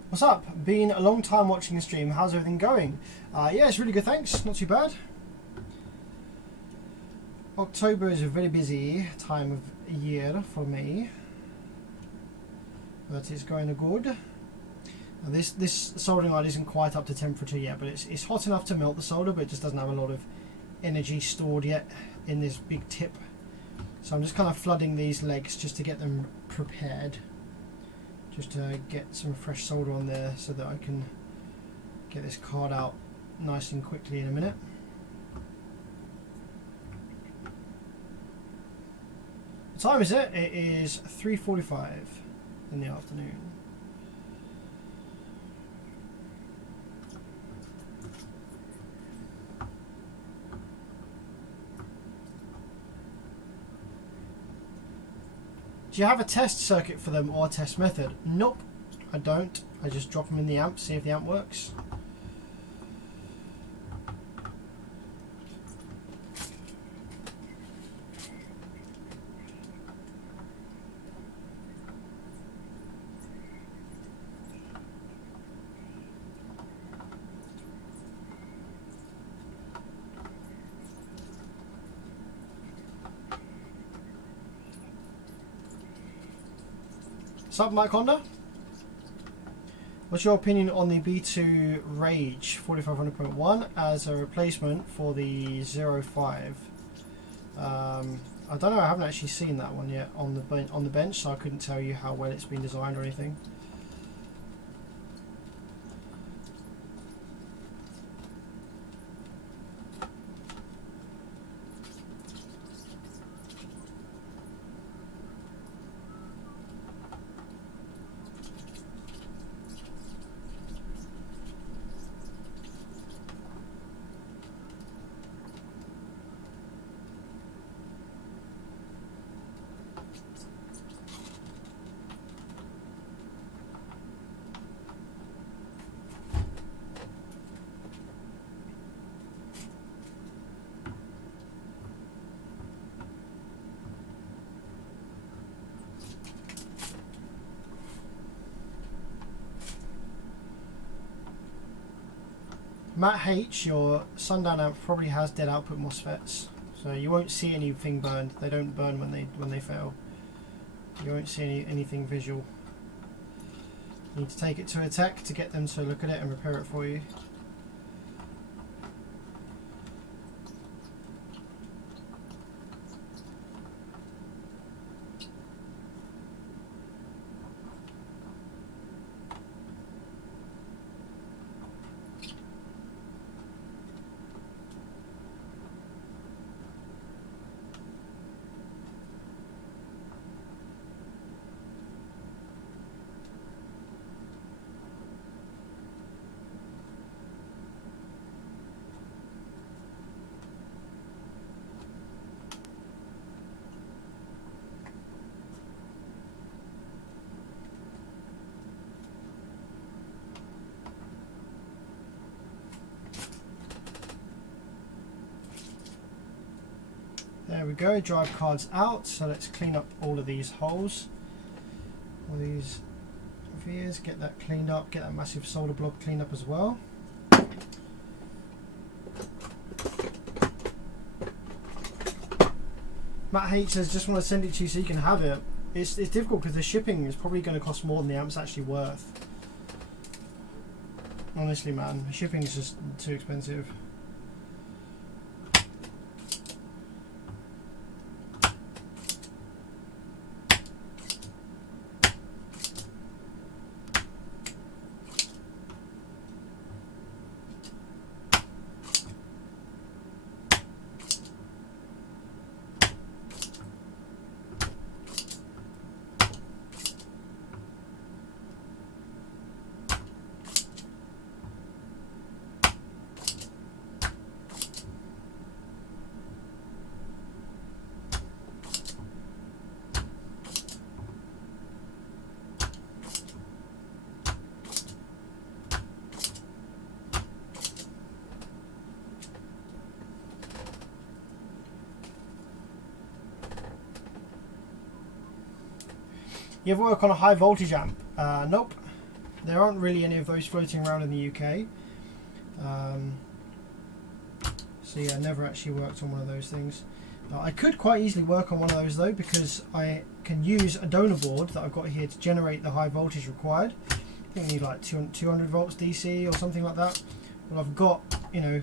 What's up? Been a long time watching the stream. How's everything going? Yeah, it's really good, thanks. Not too bad. October is a very busy time of year for me, but it's going good. This soldering iron isn't quite up to temperature yet, but it's hot enough to melt the solder, but it just doesn't have a lot of energy stored yet in this big tip. So I'm just kind of flooding these legs just to get them prepared. Just to get some fresh solder on there so that I can get this card out nice and quickly in a minute. What time is it? It is 3:45 in the afternoon. Do you have a test circuit for them or a test method? Nope, I don't. I just drop them in the amp, see if the amp works. What's up, Mike Honda? What's your opinion on the B2 Rage 4500.1 as a replacement for the 05? I don't know, I haven't actually seen that one yet on the bench, so I couldn't tell you how well it's been designed or anything. Matt H, your Sundown amp probably has dead output MOSFETs, so you won't see anything burned. They don't burn when they fail. You won't see anything visual. You need to take it to a tech to get them to look at it and repair it for you. There we go, drive cards out. So let's clean up all of these holes, all these vias, get that cleaned up, get that massive solder blob cleaned up as well. Matt H says, just want to send it to you so you can have it. It's difficult because the shipping is probably going to cost more than the amp's actually worth. Honestly, man, shipping is just too expensive. You ever work on a high voltage amp? Nope. There aren't really any of those floating around in the UK. So yeah, I never actually worked on one of those things. I could quite easily work on one of those though, because I can use a donor board that I've got here to generate the high voltage required. I think I need like 200 volts DC or something like that. Well, I've got, you know,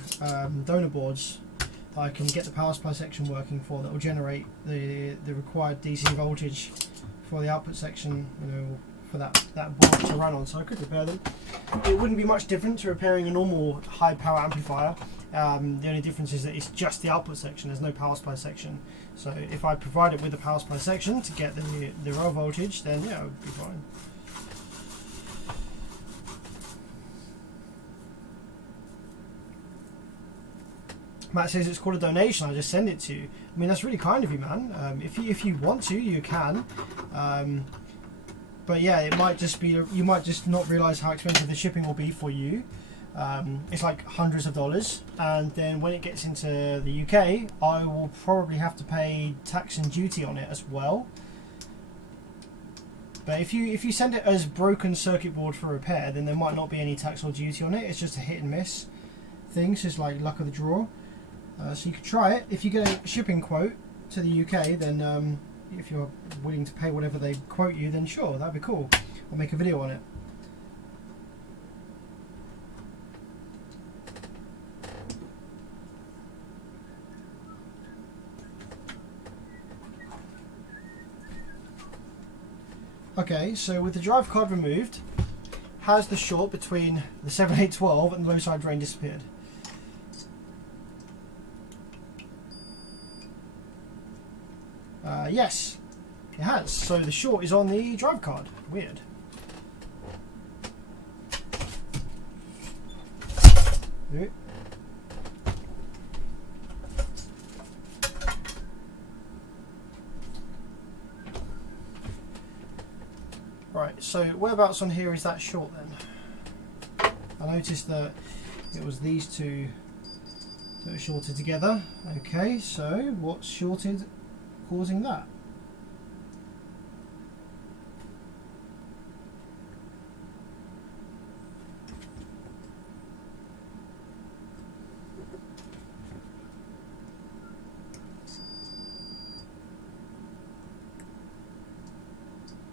donor boards that I can get the power supply section working for that will generate the required DC voltage for the output section, you know, for that board to run on. So I could repair them. It wouldn't be much different to repairing a normal high power amplifier. The only difference is that it's just the output section, there's no power supply section. So if I provide it with the power supply section to get the raw voltage, then yeah, it would be fine. Matt says it's called a donation, I just send it to you. I mean, that's really kind of you, man. If you want to, you can. But yeah, it might just be, you might just not realise how expensive the shipping will be for you. It's like hundreds of dollars, and then when it gets into the UK, I will probably have to pay tax and duty on it as well. But if you send it as broken circuit board for repair, then there might not be any tax or duty on it. It's just a hit and miss thing, so it's like luck of the draw. So you could try it. If you get a shipping quote to the UK, then if you're willing to pay whatever they quote you, then sure, that'd be cool. I'll make a video on it. Okay, so with the drive card removed, has the short between the 7812 and the low side drain disappeared? Yes, it has. So the short is on the drive card. Weird. Right, so whereabouts on here is that short then? I noticed that it was these two that were shorted together. Okay, so what's shorted causing that?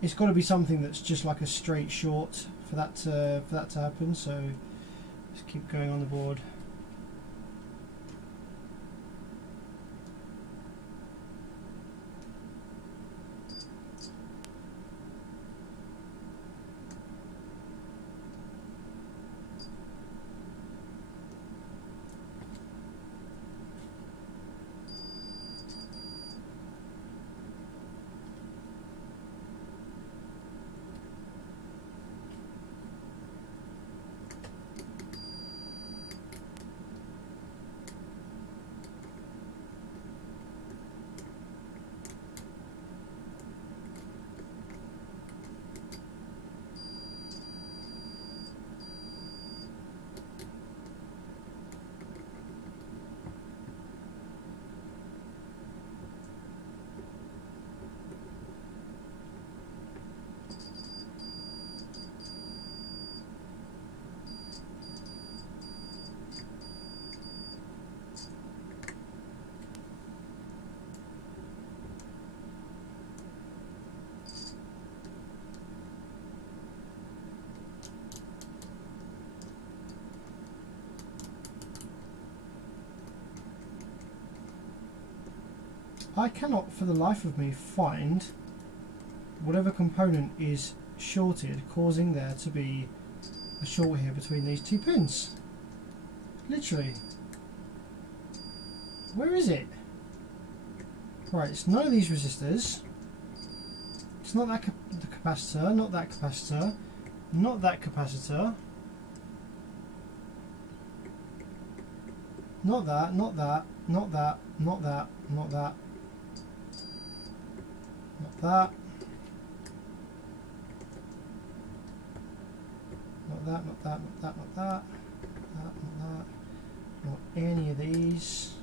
It's got to be something that's just like a straight short for that to happen. So just keep going on the board. I cannot for the life of me find whatever component is shorted, causing there to be a short here between these two pins. Literally. Where is it? Right, it's none of these resistors. It's not that the capacitor, not that capacitor, not that capacitor. Not that, not that, not that, not that, not that. Not that. Not that, not that, not that, not that. Not that. Not any of these.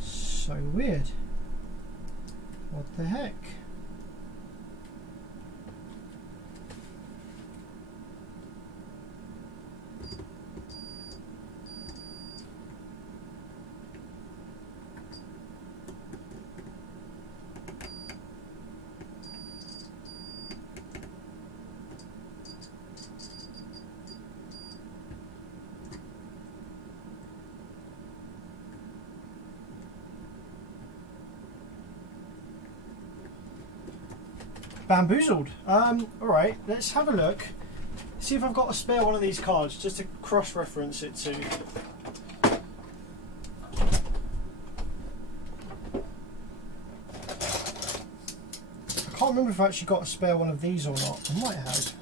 So weird. What the heck? Bamboozled. Alright, let's have a look. See if I've got a spare one of these cards just to cross-reference it to. I can't remember if I actually got a spare one of these or not. I might have.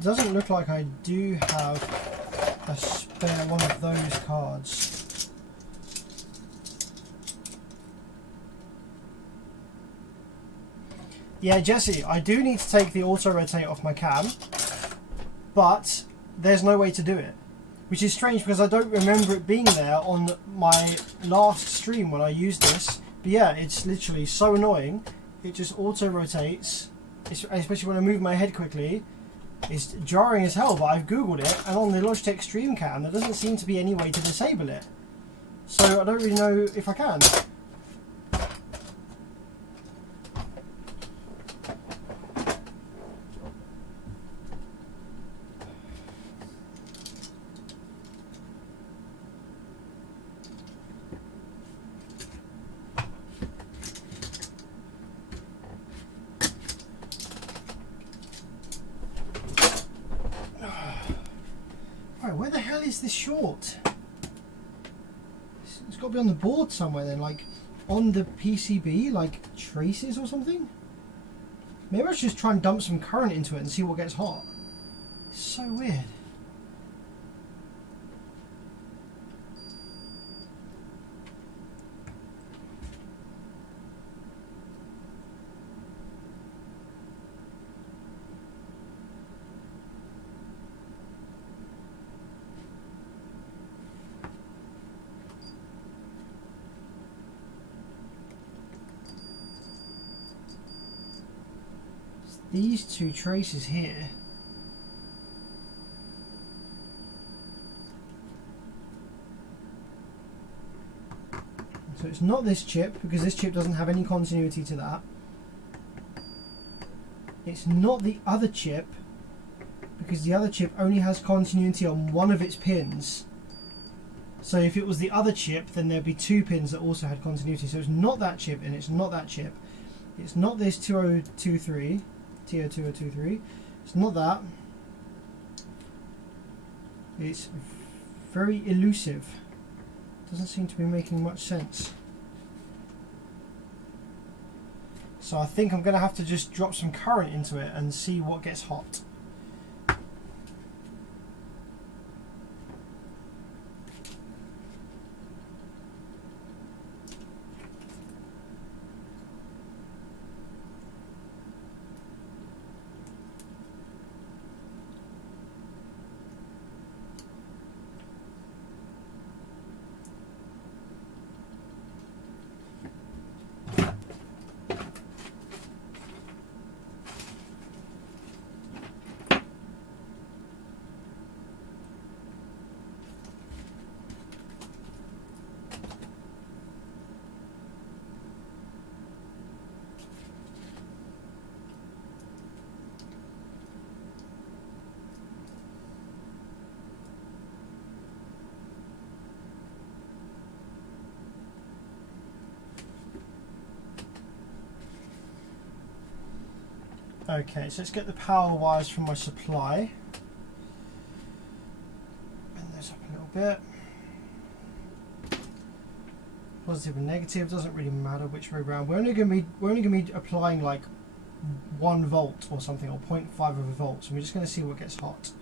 Doesn't look like I do have a spare one of those cards. Yeah, Jesse, I do need to take the auto rotate off my cam, but there's no way to do it, which is strange because I don't remember it being there on my last stream when I used this. But yeah, it's literally so annoying. It just auto rotates, especially when I move my head quickly. It's jarring as hell, but I've googled it, and on the Logitech Stream Cam there doesn't seem to be any way to disable it, so I don't really know if I can. Where the hell is this short? It's got to be on the board somewhere then, like on the PCB, like traces or something? Maybe I should just try and dump some current into it and see what gets hot. It's so weird. These two traces here. So it's not this chip, because this chip doesn't have any continuity to that. It's not the other chip, because the other chip only has continuity on one of its pins. So if it was the other chip, then there'd be two pins that also had continuity. So it's not that chip, and it's not that chip. It's not this 2023. TO2023. It's not that. It's very elusive. Doesn't seem to be making much sense. So I think I'm going to have to just drop some current into it and see what gets hot. Okay, so let's get the power wires from my supply. Bend those up a little bit. Positive and negative, doesn't really matter which way around. We're only going to be applying like 1 volt or something, or 0.5 of a volt. So we're just going to see what gets hot.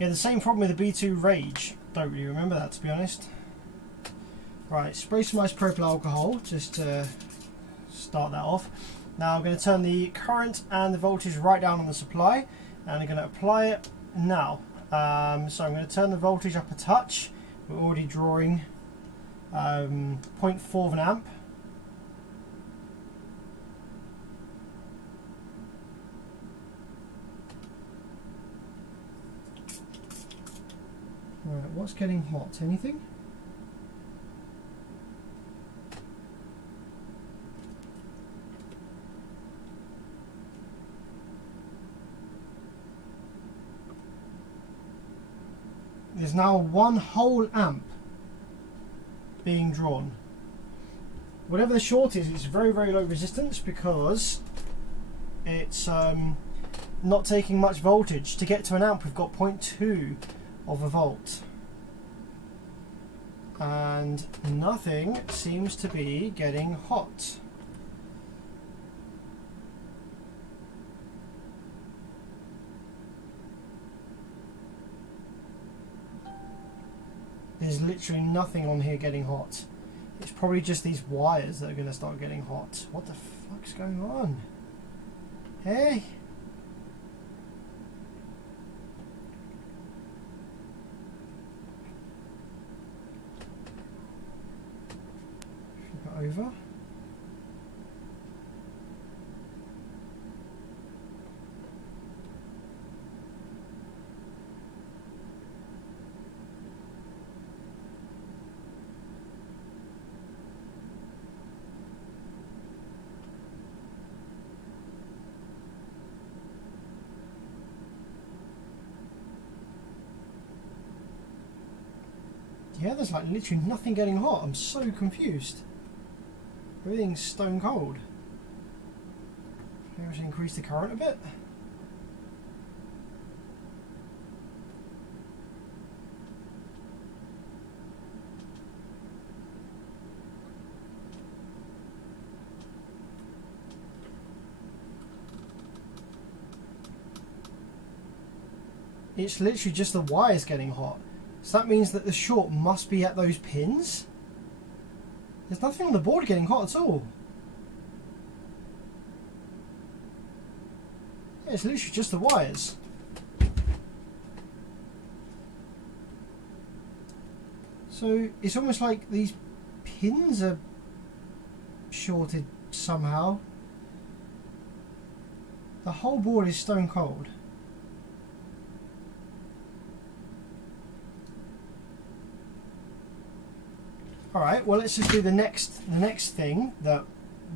Yeah, the same problem with the B2 Rage. Don't really remember that, to be honest. Right, spray some isopropyl alcohol just to start that off. Now I'm going to turn the current and the voltage right down on the supply, and I'm going to apply it now. So I'm going to turn the voltage up a touch. We're already drawing 0.4 of an amp. Right, what's getting hot? Anything? There's now 1 whole amp being drawn. Whatever the short is, it's very, very low resistance because it's not taking much voltage. To get to an amp, we've got 0.2 of a volt. And nothing seems to be getting hot. There's literally nothing on here getting hot. It's probably just these wires that are going to start getting hot. What the fuck's going on? Hey? Flip it over. Yeah, there's like literally nothing getting hot. I'm so confused. Everything's stone cold. Maybe I should increase the current a bit. It's literally just the wires getting hot. So that means that the short must be at those pins. There's nothing on the board getting hot at all. Yeah, it's literally just the wires. So it's almost like these pins are shorted somehow. The whole board is stone cold. Alright, well let's just do the next thing that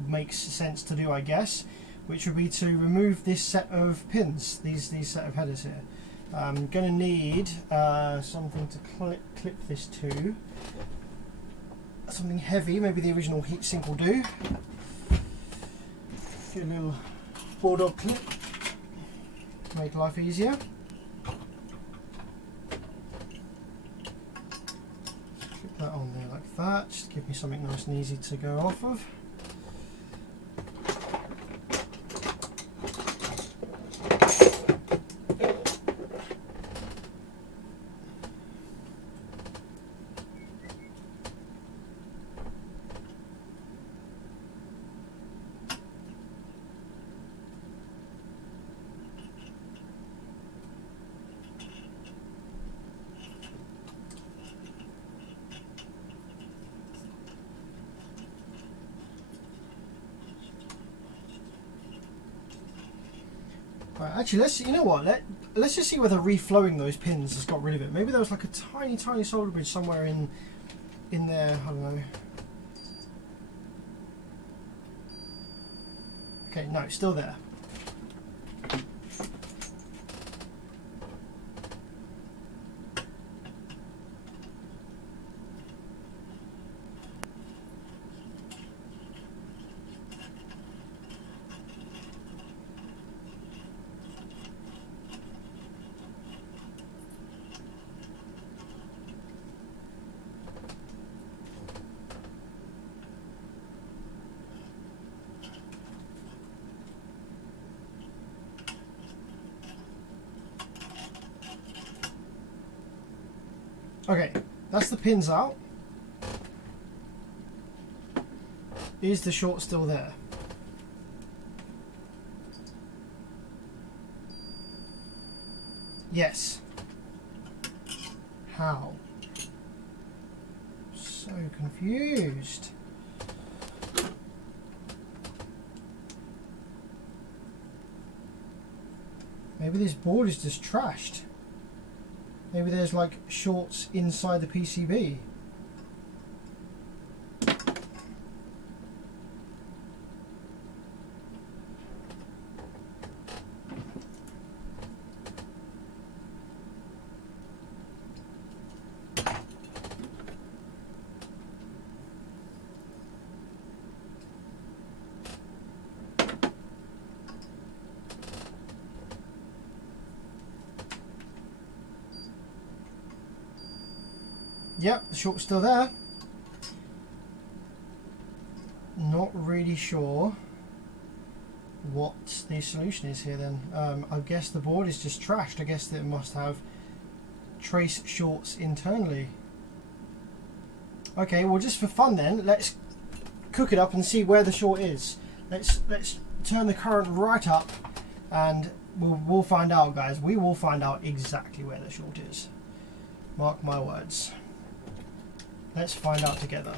makes sense to do, I guess, which would be to remove this set of pins, these set of headers here. I'm going to need something to clip this to. Something heavy, maybe the original heatsink will do. Get a little bulldog clip, make life easier. That on there like that, just give me something nice and easy to go off of. Right, actually, you know what? Let's just see whether reflowing those pins has got rid of it. Maybe there was like a tiny solder bridge somewhere in there. I don't know. Okay, no, it's still there. Okay, that's the pins out. Is the short still there? Yes. How? So confused. Maybe this board is just trashed. Maybe there's like shorts inside the PCB. Yep, the short's still there. Not really sure what the solution is here then. I guess the board is just trashed. I guess that it must have trace shorts internally. Okay, well just for fun then, let's cook it up and see where the short is. Let's turn the current right up and we'll find out, guys. We will find out exactly where the short is. Mark my words. Let's find out together.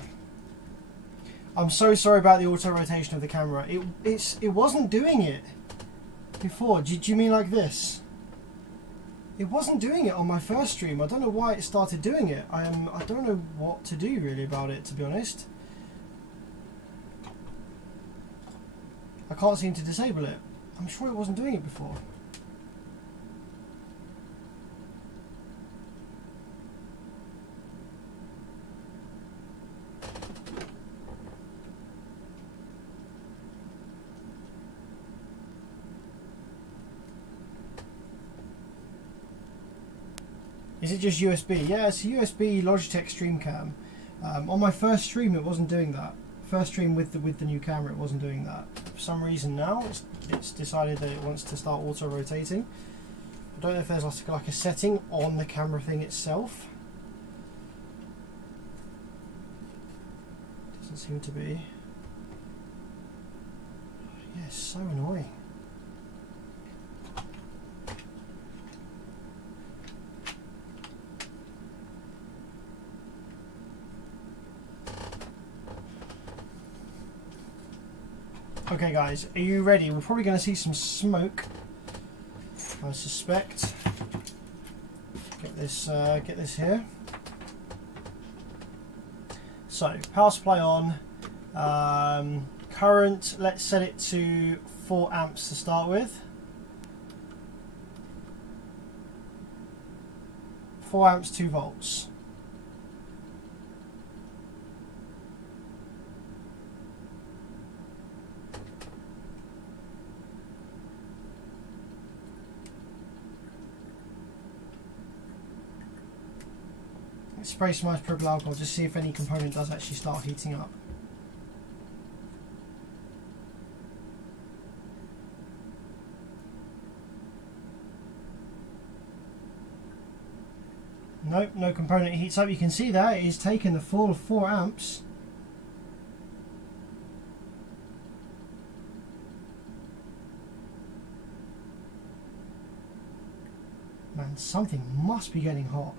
I'm so sorry about the auto rotation of the camera. It wasn't doing it before. Do you mean like this? It wasn't doing it on my first stream. I don't know why it started doing it. I don't know what to do really about it, to be honest. I can't seem to disable it. I'm sure it wasn't doing it before. Is it just USB? Yeah, it's a USB Logitech Stream Cam. On my first stream, it wasn't doing that. First stream with the new camera, it wasn't doing that. For some reason now, it's decided that it wants to start auto rotating. I don't know if there's like a setting on the camera thing itself. Doesn't seem to be. Yeah, it's so annoying. Okay guys, are you ready? We're probably going to see some smoke, I suspect. Get this here. So, power supply on. Current, let's set it to 4 amps to start with. 4 amps, 2 volts. Spray some isopropyl alcohol to see if any component does actually start heating up. Nope, no component heats up. You can see that it is taking the full 4 amps. Man, something must be getting hot.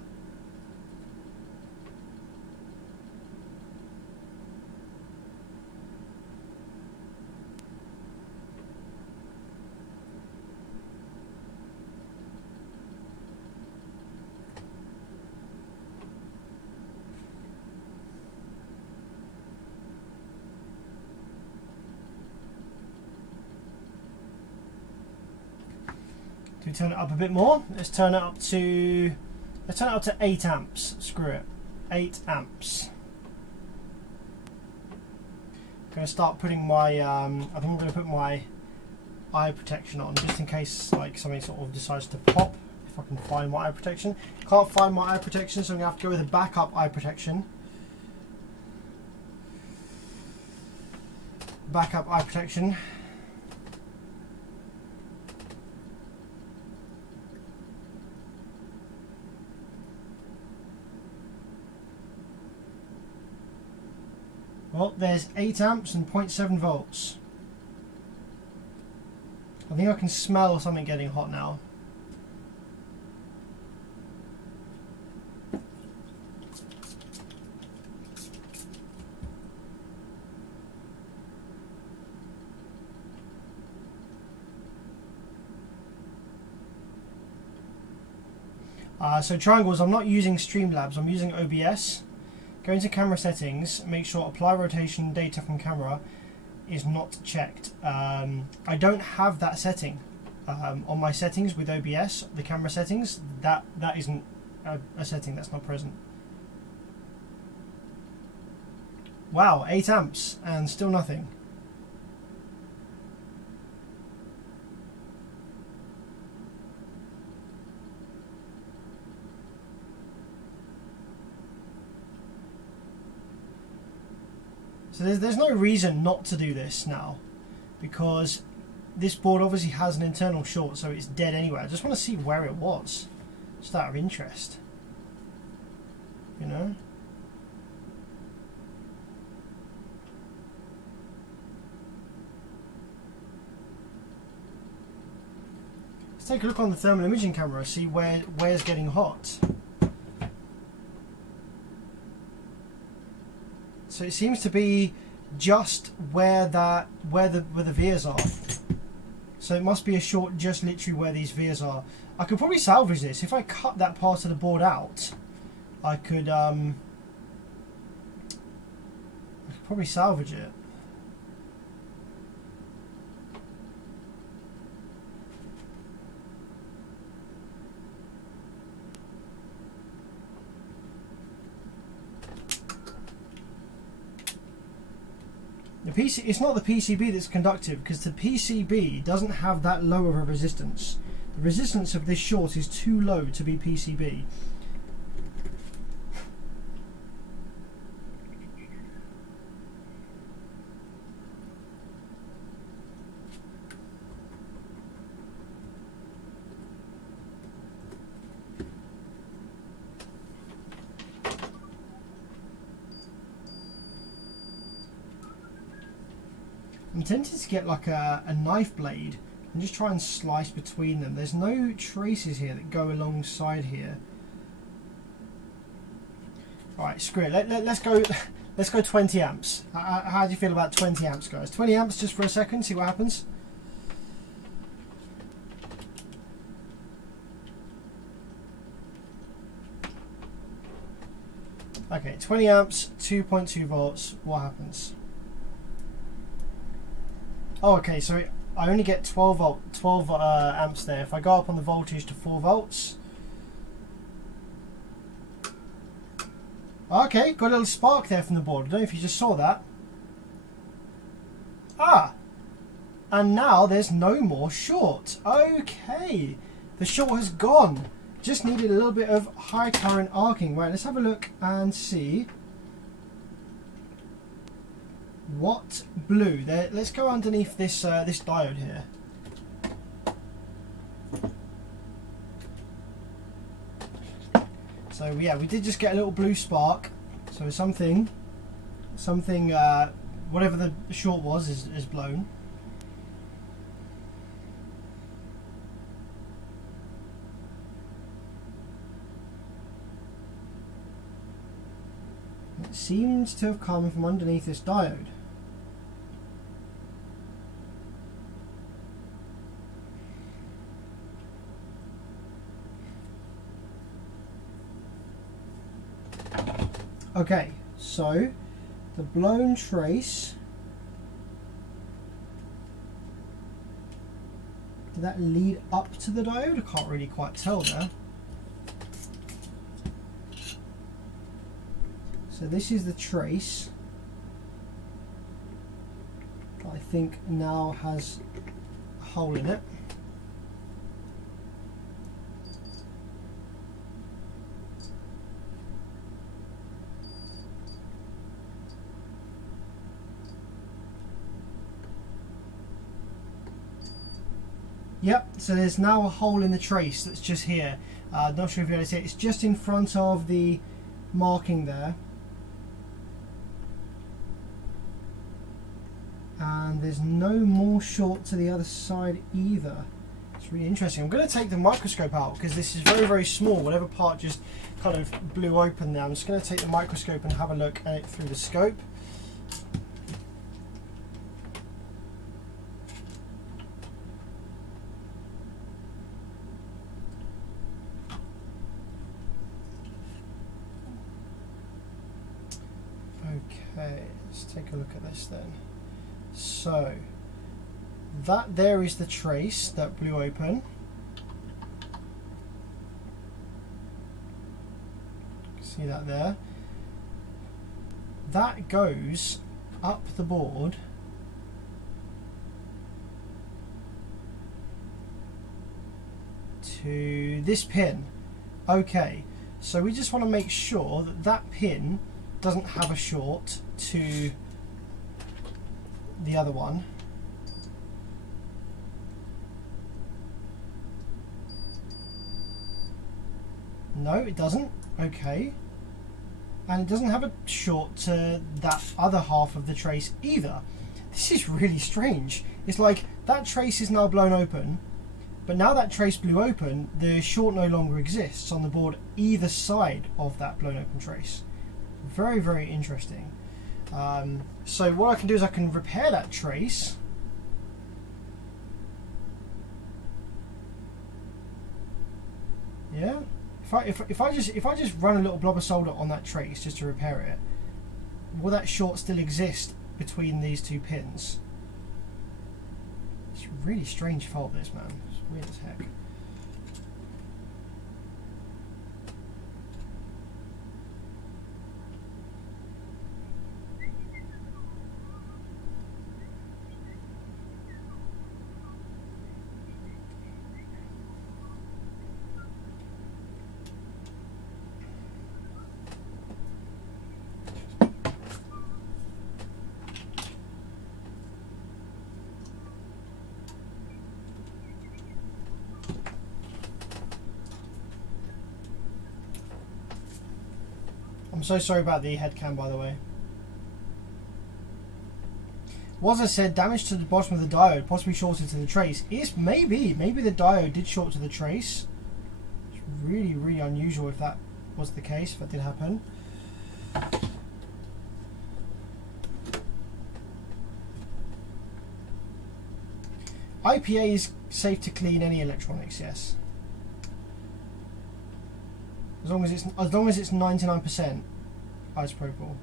Do we turn it up a bit more? Let's turn it up to 8 amps. Screw it. 8 amps. I'm going to start putting my I think I'm going to put my eye protection on just in case like something sort of decides to pop, if I can find my eye protection. Can't find my eye protection, so I'm going to have to go with a backup eye protection. Backup eye protection. Well, there's 8 amps and 0.7 volts. I think I can smell something getting hot now. So triangles, I'm not using Streamlabs, I'm using OBS. Go into camera settings, make sure apply rotation data from camera is not checked. I don't have that setting on my settings with OBS, the camera settings, that isn't a setting, that's not present. Wow, 8 amps and still nothing. So there's no reason not to do this now, because this board obviously has an internal short, so it's dead anyway. I just want to see where it was, just out of interest, you know. Let's take a look on the thermal imaging camera, see where's getting hot. So it seems to be just where the vias are. So it must be a short just literally where these vias are. I could probably salvage this. If I cut that part of the board out, I could probably salvage it. It's not the PCB that's conductive, because the PCB doesn't have that low of a resistance. The resistance of this short is too low to be PCB. I'm tempted to get like a knife blade and just try and slice between them. There's no traces here that go alongside here. Alright, screw it. Let's go. Let's go 20 amps. How do you feel about 20 amps, guys? 20 amps just for a second, see what happens. Okay, 20 amps, 2.2 volts. What happens? Oh, okay, so I only get 12 amps there. If I go up on the voltage to 4 volts. Okay, got a little spark there from the board. I don't know if you just saw that. Ah! And now there's no more short. Okay, the short has gone. Just needed a little bit of high current arcing. Right, let's have a look and see what blew there. Let's go underneath this this diode here. So yeah, we did just get a little blue spark. So something, whatever the short was, is blown. It seems to have come from underneath this diode. Okay, so the blown trace, did that lead up to the diode? I can't really quite tell there. So this is the trace that I think now has a hole in it. Yep, so there's now a hole in the trace that's just here. Not sure if you're able to see it. It's just in front of the marking there. And there's no more short to the other side either. It's really interesting. I'm going to take the microscope out because this is very, very small. Whatever part just kind of blew open there. I'm just going to take the microscope and have a look at it through the scope. Okay, let's take a look at this then. So, that there is the trace that blew open. See that there? That goes up the board to this pin. Okay, so we just want to make sure that that pin doesn't have a short to the other one. No, it doesn't. Okay. And it doesn't have a short to that other half of the trace either. This is really strange. It's like that trace is now blown open, but now that trace blew open, the short no longer exists on the board either side of that blown open trace. Very, very interesting. So what I can do is I can repair that trace. Yeah. If I just run a little blob of solder on that trace just to repair it, will that short still exist between these two pins? It's a really strange fault, this, man. It's weird as heck. I'm so sorry about the head cam, by the way. Was I said damage to the bottom of the diode, possibly shorted to the trace? It's maybe the diode did short to the trace. It's really, really unusual if that was the case, if that did happen. IPA is safe to clean any electronics, yes. As long as it's 99% isopropyl.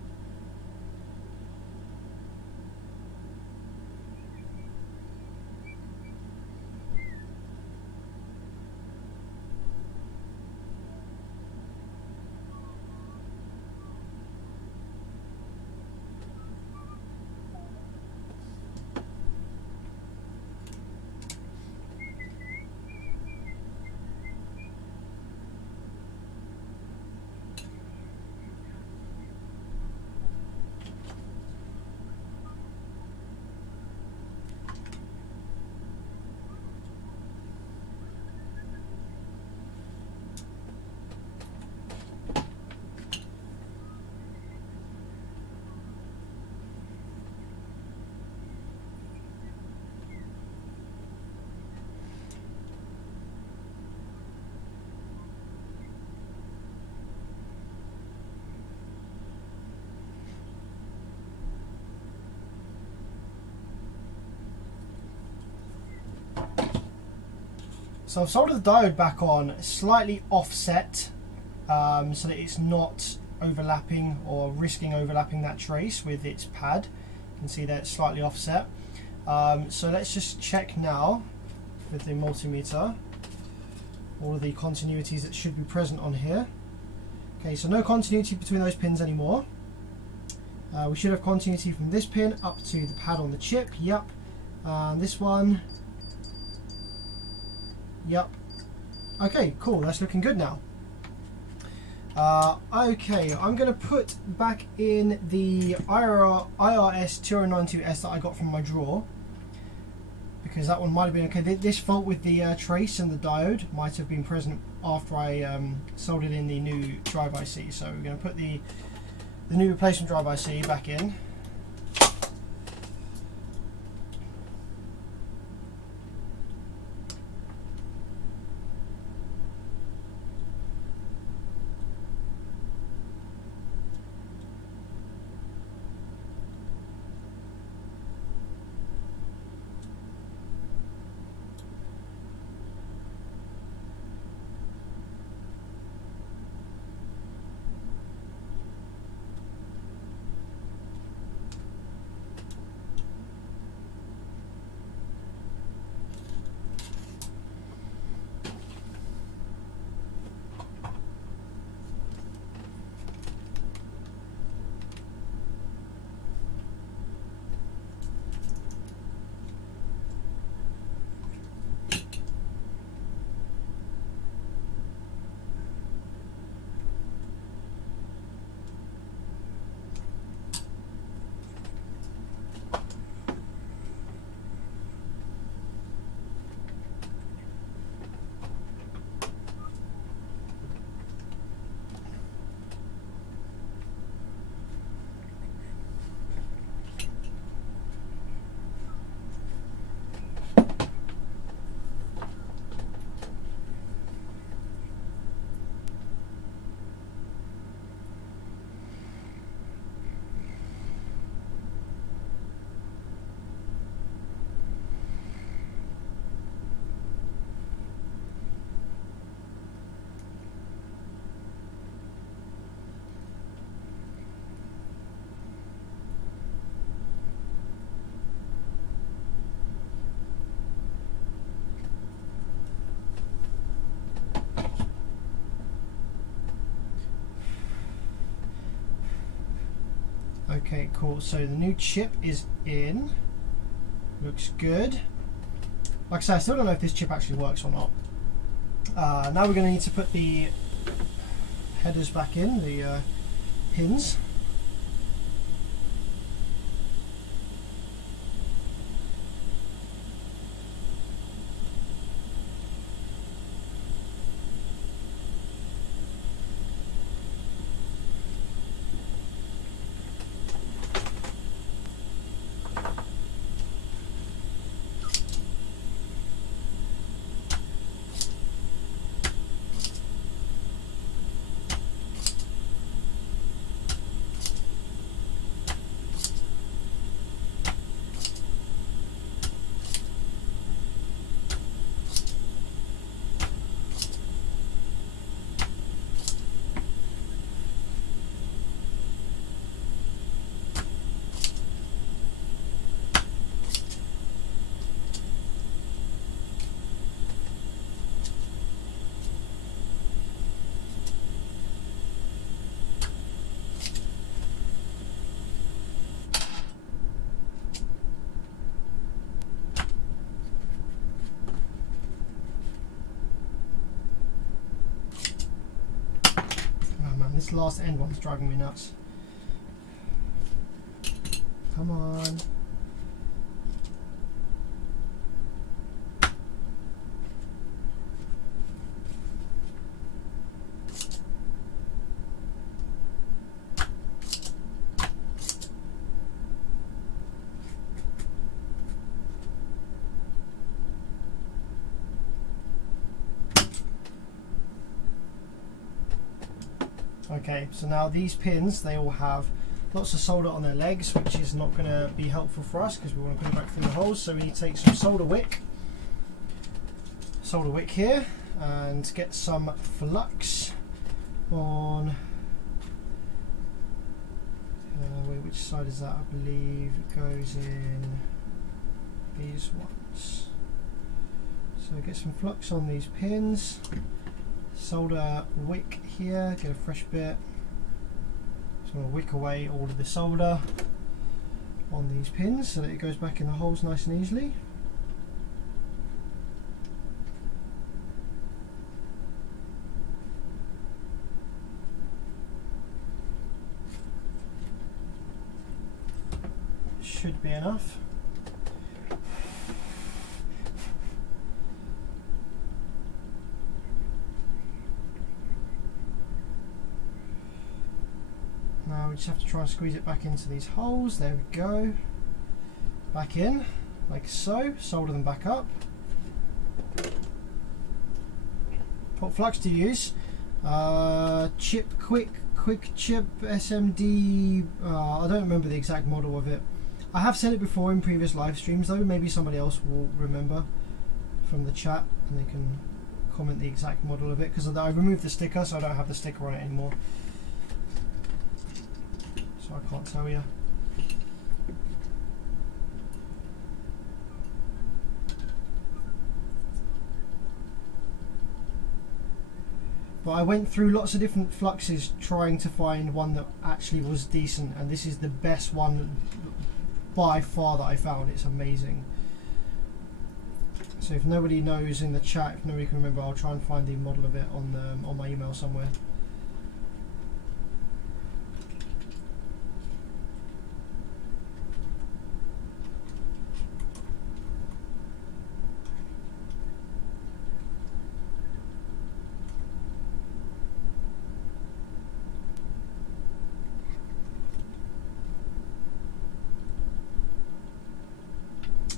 So I've soldered the diode back on slightly offset so that it's not overlapping or risking overlapping that trace with its pad. You can see that it's slightly offset. So let's just check now with the multimeter all of the continuities that should be present on here. Okay, so no continuity between those pins anymore. We should have continuity from this pin up to the pad on the chip. Yep. And this one. Yep. Okay, cool. That's looking good now. Okay, I'm going to put back in the IRS 2092S that I got from my drawer, because that one might have been okay. This fault with the trace and the diode might have been present after I soldered in the new drive IC. So we're going to put the new replacement drive IC back in. Okay, cool. So the new chip is in. Looks good. Like I said, I still don't know if this chip actually works or not. Now we're going to need to put the headers back in, the pins. This last end one's driving me nuts. Come on. Okay, so now these pins, they all have lots of solder on their legs, which is not going to be helpful for us because we want to put it back through the holes. So we need to take some solder wick here, and get some flux on. Wait, which side is that? I believe it goes in these ones. So get some flux on these pins. Solder wick here, get a fresh bit. So I'm going to wick away all of the solder on these pins so that it goes back in the holes nice and easily. Should be enough. Now we just have to try and squeeze it back into these holes. There we go. Back in, like so. Solder them back up. What flux to use? Chip quick chip SMD. I don't remember the exact model of it. I have said it before in previous live streams though. Maybe somebody else will remember from the chat and they can comment the exact model of it, because I removed the sticker, so I don't have the sticker on it anymore. So I can't tell you. But I went through lots of different fluxes trying to find one that actually was decent, and this is the best one by far that I found. It's amazing. So if nobody knows in the chat, if nobody can remember, I'll try and find the model of it on my email somewhere.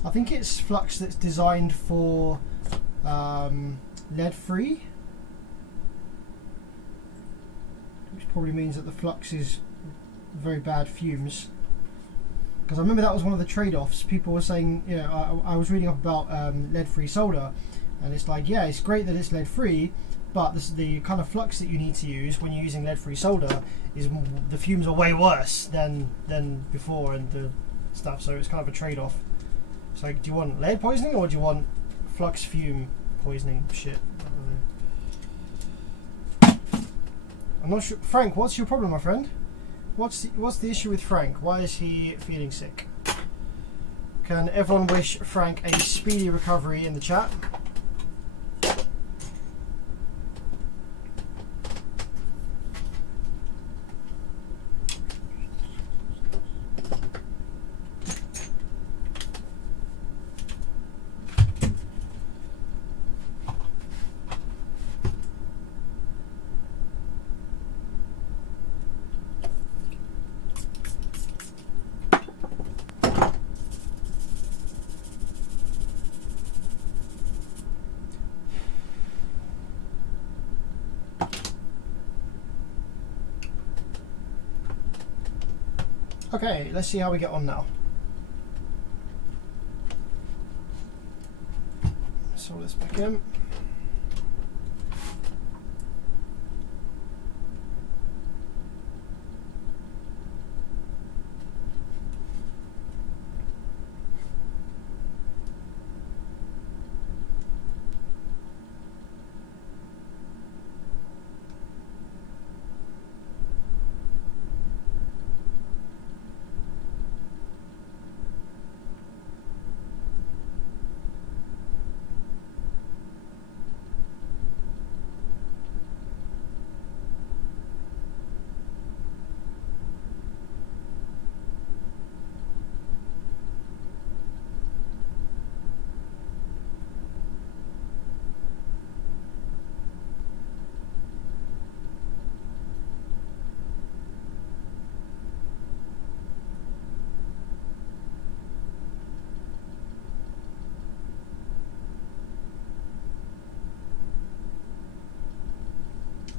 I think it's flux that's designed for lead-free, which probably means that the flux is very bad fumes. Because I remember that was one of the trade-offs. People were saying, you know, I was reading up about lead-free solder, and it's like, yeah, it's great that it's lead-free, but the kind of flux that you need to use when you're using lead-free solder is the fumes are way worse than before and the stuff. So it's kind of a trade-off. It's like, do you want lead poisoning or do you want flux fume poisoning shit? I'm not sure. Frank, what's your problem, my friend? What's the issue with Frank? Why is he feeling sick? Can everyone wish Frank a speedy recovery in the chat? Okay, let's see how we get on now. So let's back in.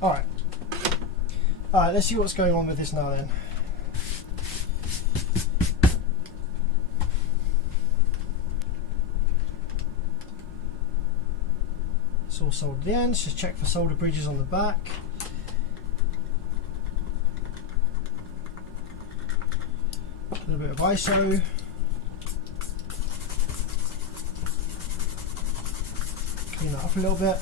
Alright. Alright, let's see what's going on with this now then. It's all soldered at the ends. Just check for solder bridges on the back. A little bit of ISO. Clean that up a little bit.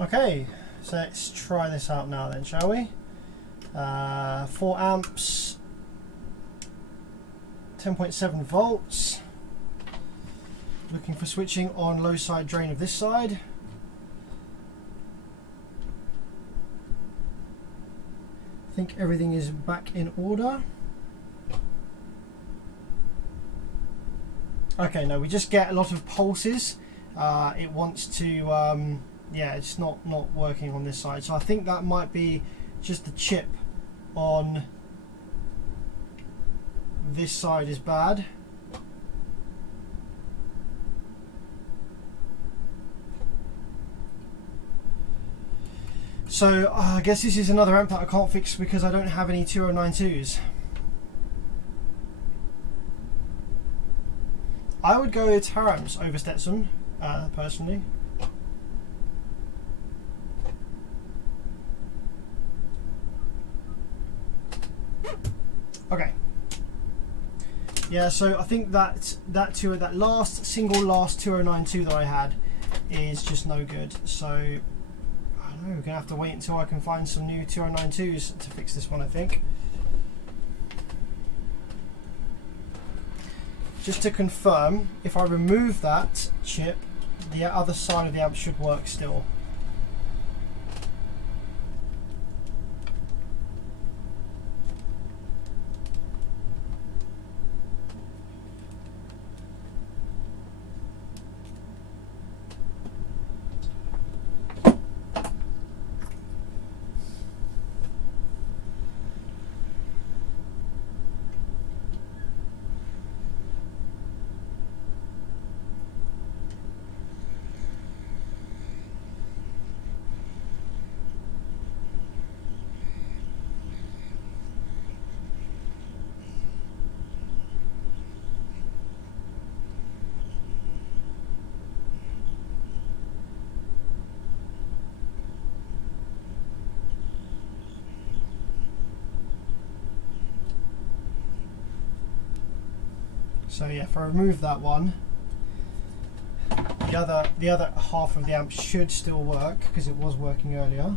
Okay, so let's try this out now then, shall we? 4 amps, 10.7 volts. Looking for switching on low side drain of this side. I think everything is back in order. Okay, no, we just get a lot of pulses. It wants to, yeah, it's not working on this side. So I think that might be just the chip on this side is bad. So I guess this is another amp that I can't fix because I don't have any 2092s. I would go Taram's over Stetson, personally. Okay. Yeah, so I think that last 2092 that I had is just no good. So I don't know, we're gonna have to wait until I can find some new 2092s to fix this one, I think. Just to confirm, if I remove that chip, the other side of the amp should work still. So yeah, if I remove that one, the other half of the amp should still work because it was working earlier.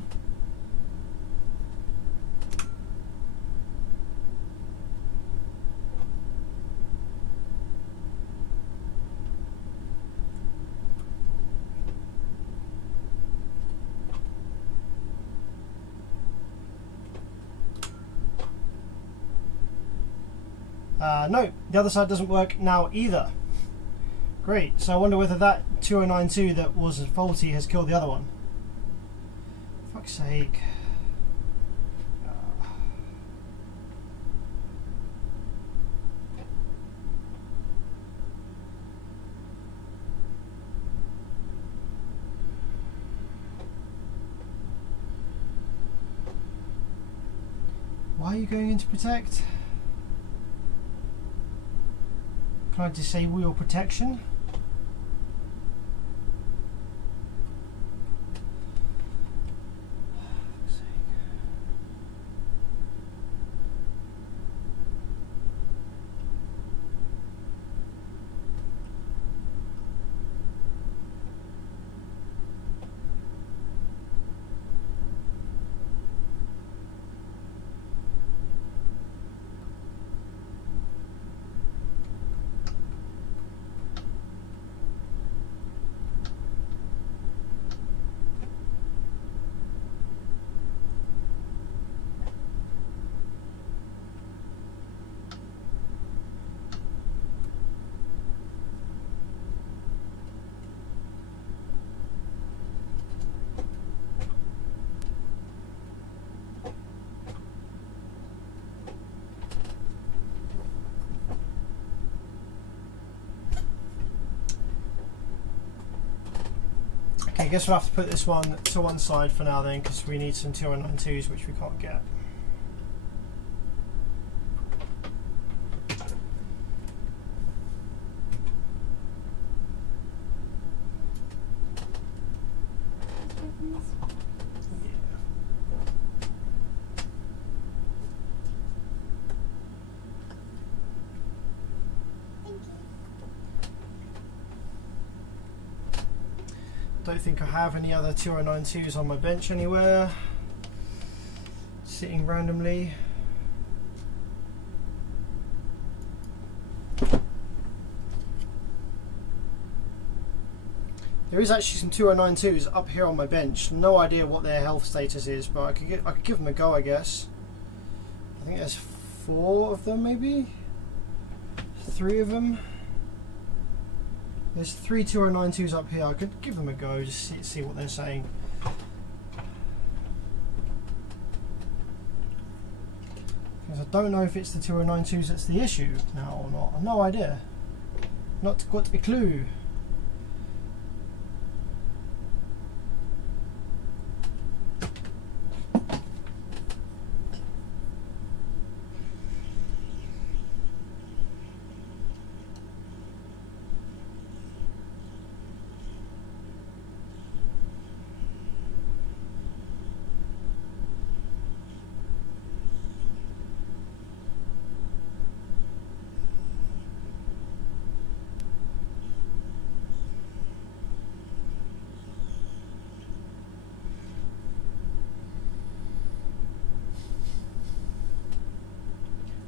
No, the other side doesn't work now either. Great, so I wonder whether that 2092 that was faulty has killed the other one. Fuck's sake. Why are you going into protect? Can I disable your protection? Okay, I guess we'll have to put this one to one side for now then, because we need some 2092s which we can't get. Don't think I have any other 2092s on my bench anywhere, sitting randomly. There is actually some 2092s up here on my bench. No idea what their health status is, but I could give them a go, I guess. I think there's 4 of them, maybe 3 of them. There's 3 2092s up here. I could give them a go, just see what they're saying. Because I don't know if it's the 2092s that's the issue now or not. I've no idea. Not got a clue.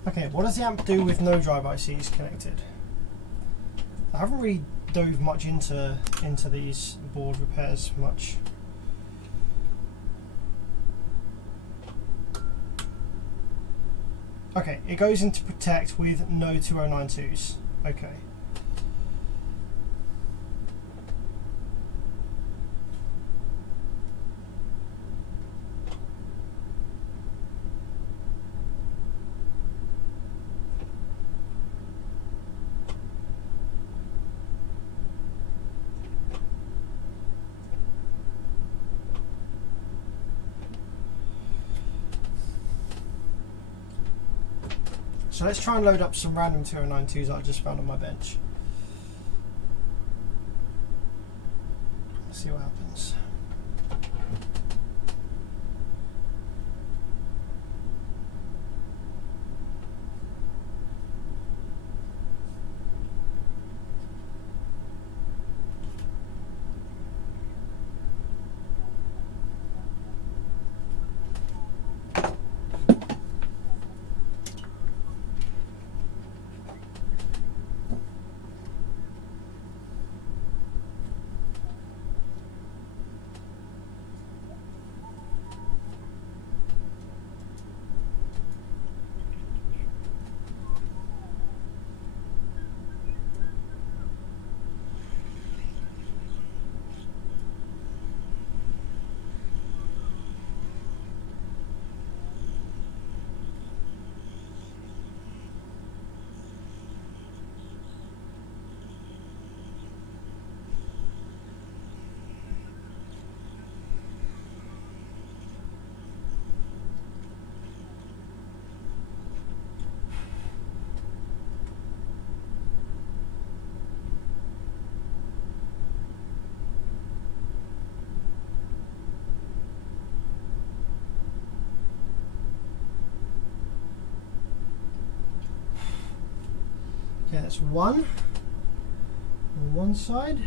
Okay, what does the amp do with no drive ICs connected? I haven't really dove much into these board repairs much. Okay, it goes into protect with no 2092s. Okay. So let's try and load up some random 2092s that I just found on my bench. Let's see what happens. Okay, that's one on one side.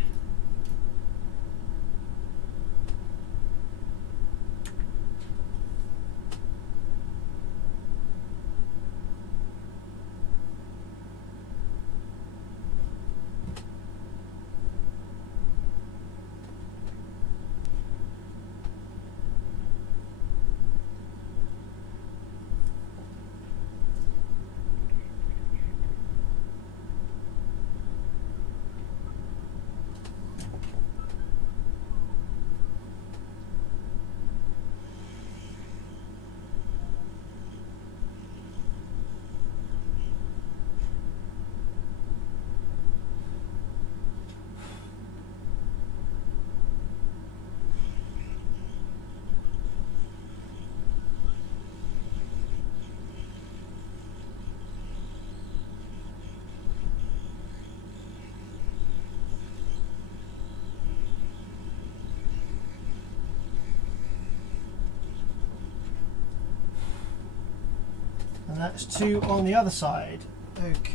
that's 2 on the other side. Okay.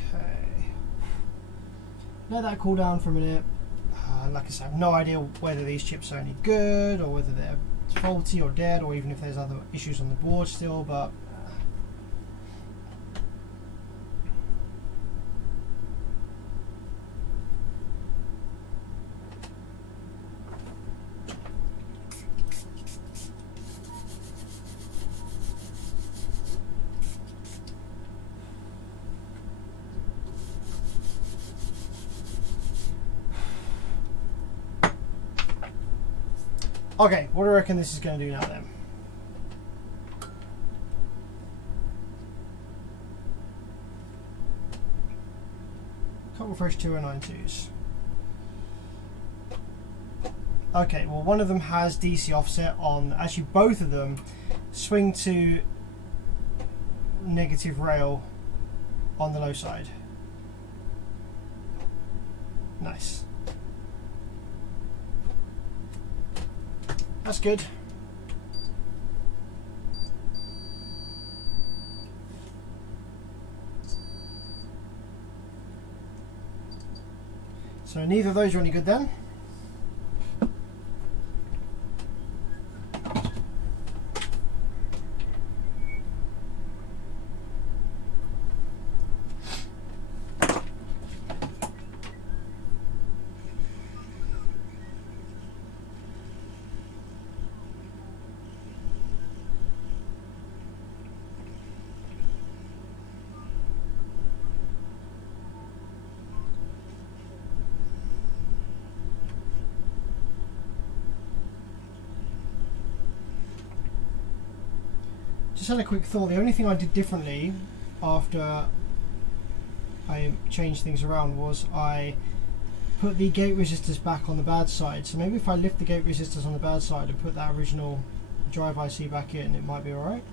Let that cool down for a minute. Like I said, I have no idea whether these chips are any good or whether they're faulty or dead, or even if there's other issues on the board still, but okay, what do I reckon this is going to do now then? Couple fresh 209.2s. Okay, well one of them has DC offset on, actually both of them swing to negative rail on the low side. Nice. That's good. So neither of those are any good then. Just had a quick thought. The only thing I did differently after I changed things around was I put the gate resistors back on the bad side. So maybe if I lift the gate resistors on the bad side and put that original drive IC back in, it might be alright.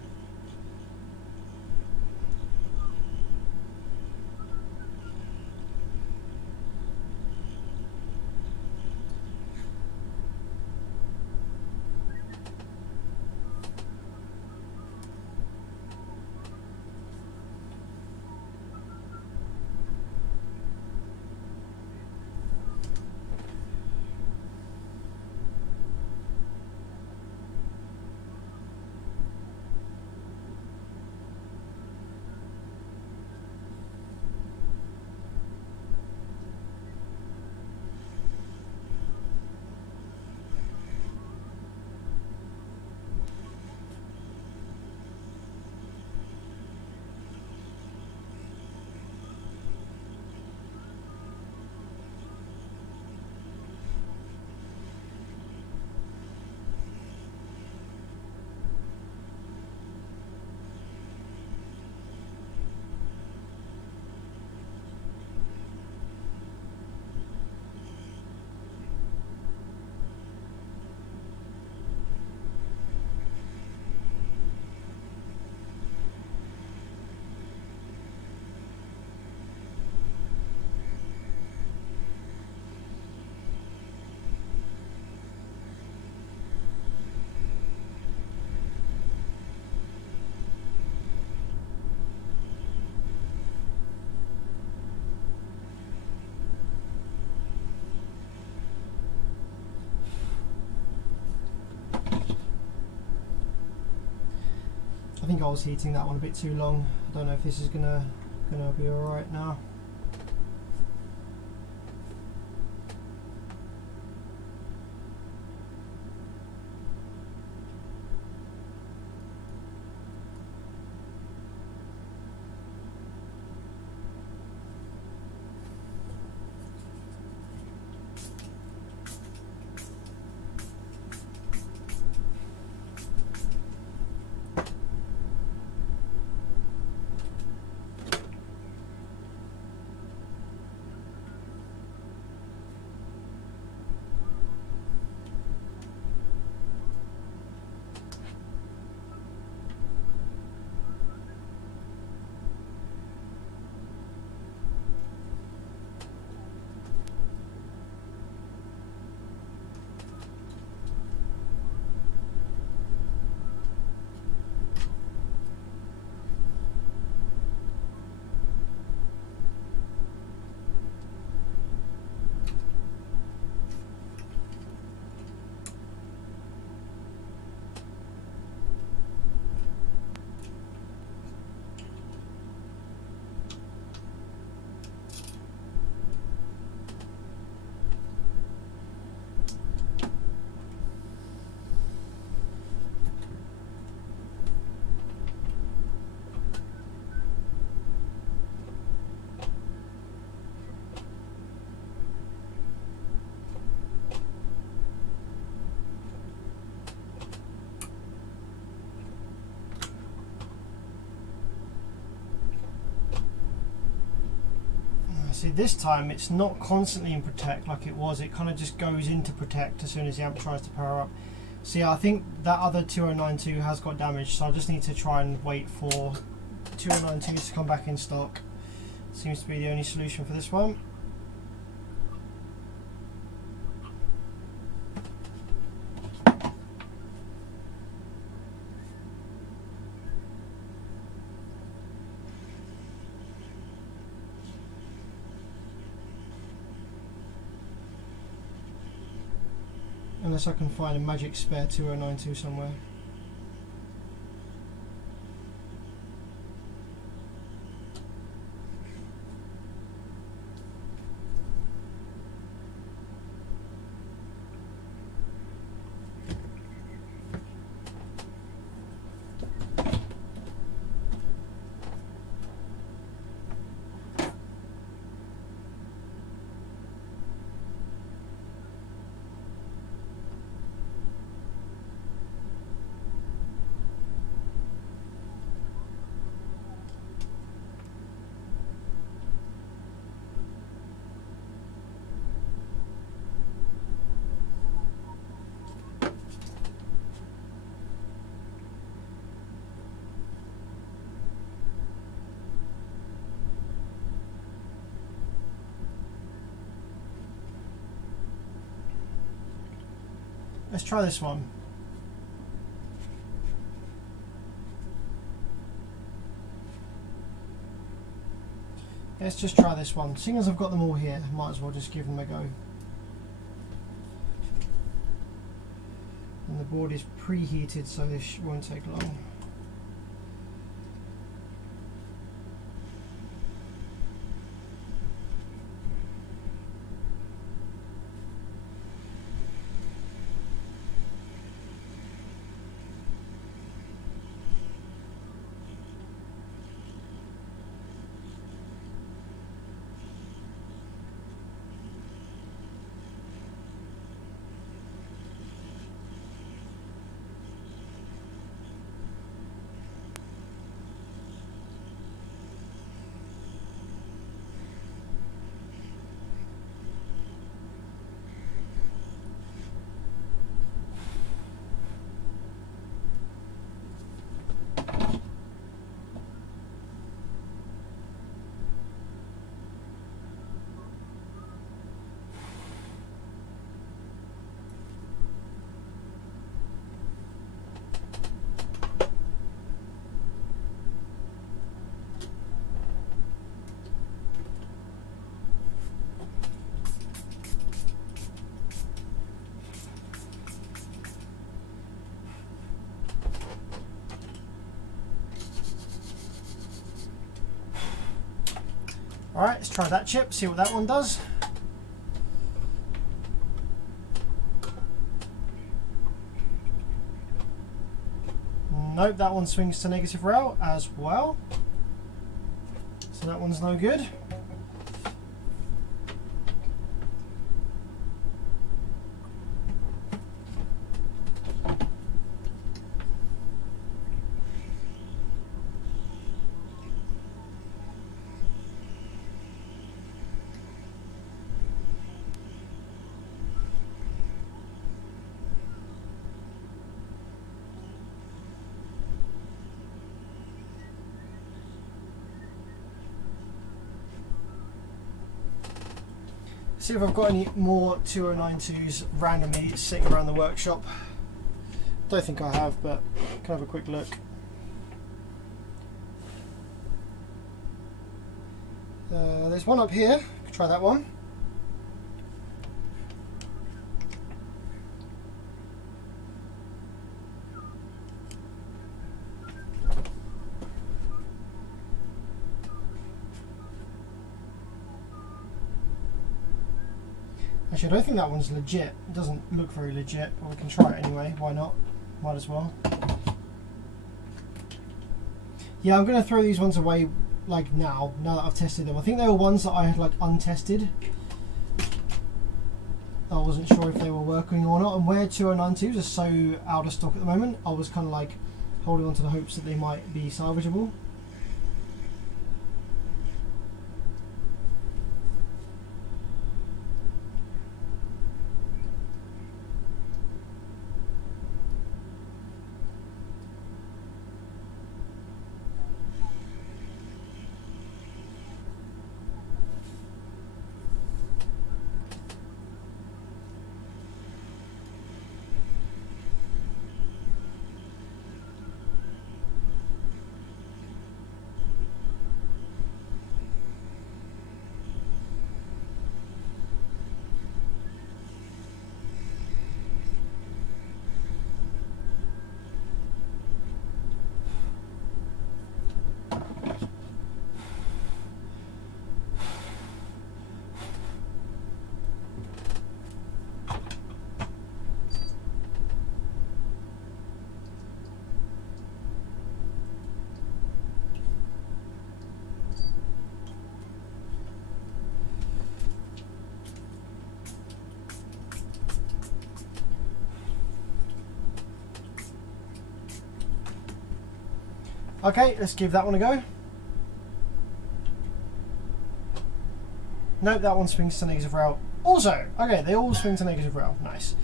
I think I was heating that one a bit too long. I don't know if this is gonna be alright now. See, this time it's not constantly in protect like it was. It kind of just goes into protect as soon as the amp tries to power up. See, I think that other 2092 has got damaged, so I just need to try and wait for 2092s to come back in stock. Seems to be the only solution for this one. Unless I can find a magic spare 2092 somewhere. Let's try this one. Let's just try this one. Seeing as I've got them all here, might as well just give them a go. And the board is preheated, so this won't take long. Alright, let's try that chip, see what that one does. Nope, that one swings to negative rail as well. So that one's no good. See if I've got any more 2092s randomly sitting around the workshop. Don't think I have, but can have a quick look. There's one up here. Try that one. Actually, I don't think that one's legit. It doesn't look very legit, but we can try it anyway. Why not? Might as well. Yeah, I'm going to throw these ones away like now that I've tested them. I think they were ones that I had like untested. I wasn't sure if they were working or not, and where 2092s are so out of stock at the moment, I was kind of like holding on to the hopes that they might be salvageable. Okay, let's give that one a go. Nope, that one swings to negative rail. Also, okay, they all swing to negative rail. Nice.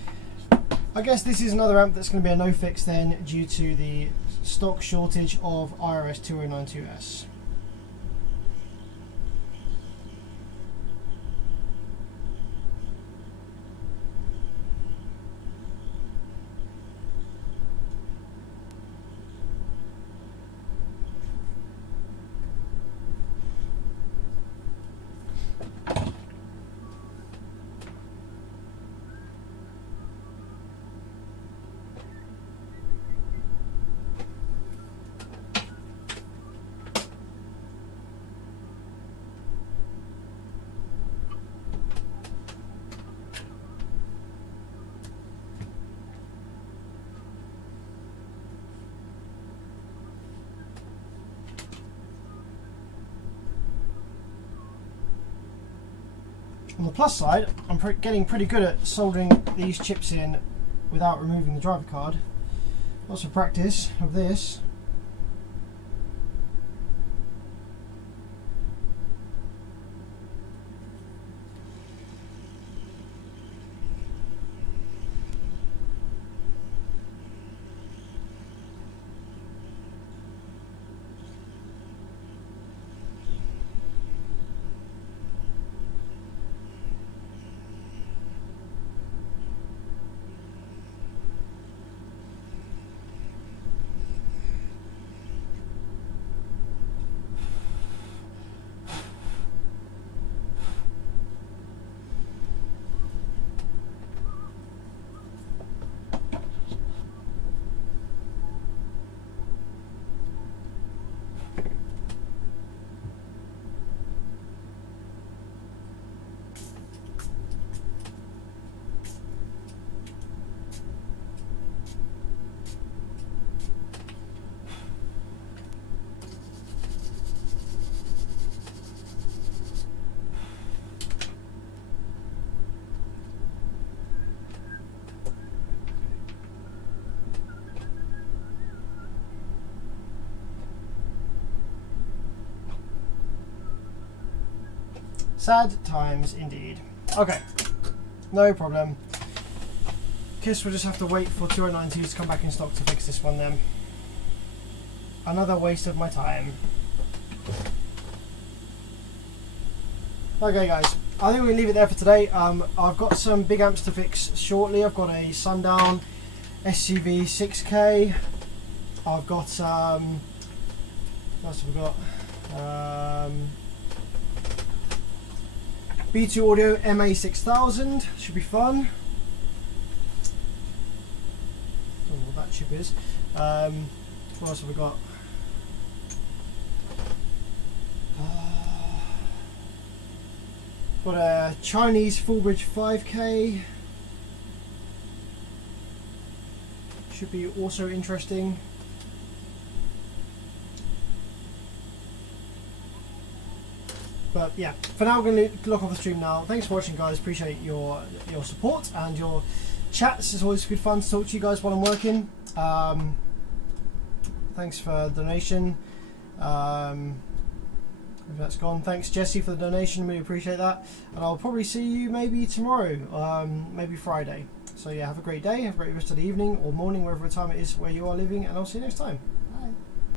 I guess this is another amp that's going to be a no fix then, due to the stock shortage of IRS 2092S. On the plus side, I'm getting pretty good at soldering these chips in without removing the driver card. Lots of practice of this. Sad times indeed. Okay, no problem. Guess we'll just have to wait for 2092 to come back in stock to fix this one then. Another waste of my time. Okay guys, I think we'll leave it there for today. I've got some big amps to fix shortly. I've got a Sundown SCV 6K. I've got what else have we got? B2 Audio MA6000 should be fun. Don't know what that chip is. What else have we got? Got a Chinese full bridge 5K. Should be also interesting. But yeah, for now we're going to lock off the stream now. Thanks for watching guys, appreciate your support and your chats. It's always good fun to talk to you guys while I'm working. Thanks for the donation. If that's gone. Thanks Jesse for the donation, really appreciate that. And I'll probably see you maybe tomorrow, maybe Friday. So yeah, have a great day, have a great rest of the evening or morning, wherever time it is where you are living, and I'll see you next time.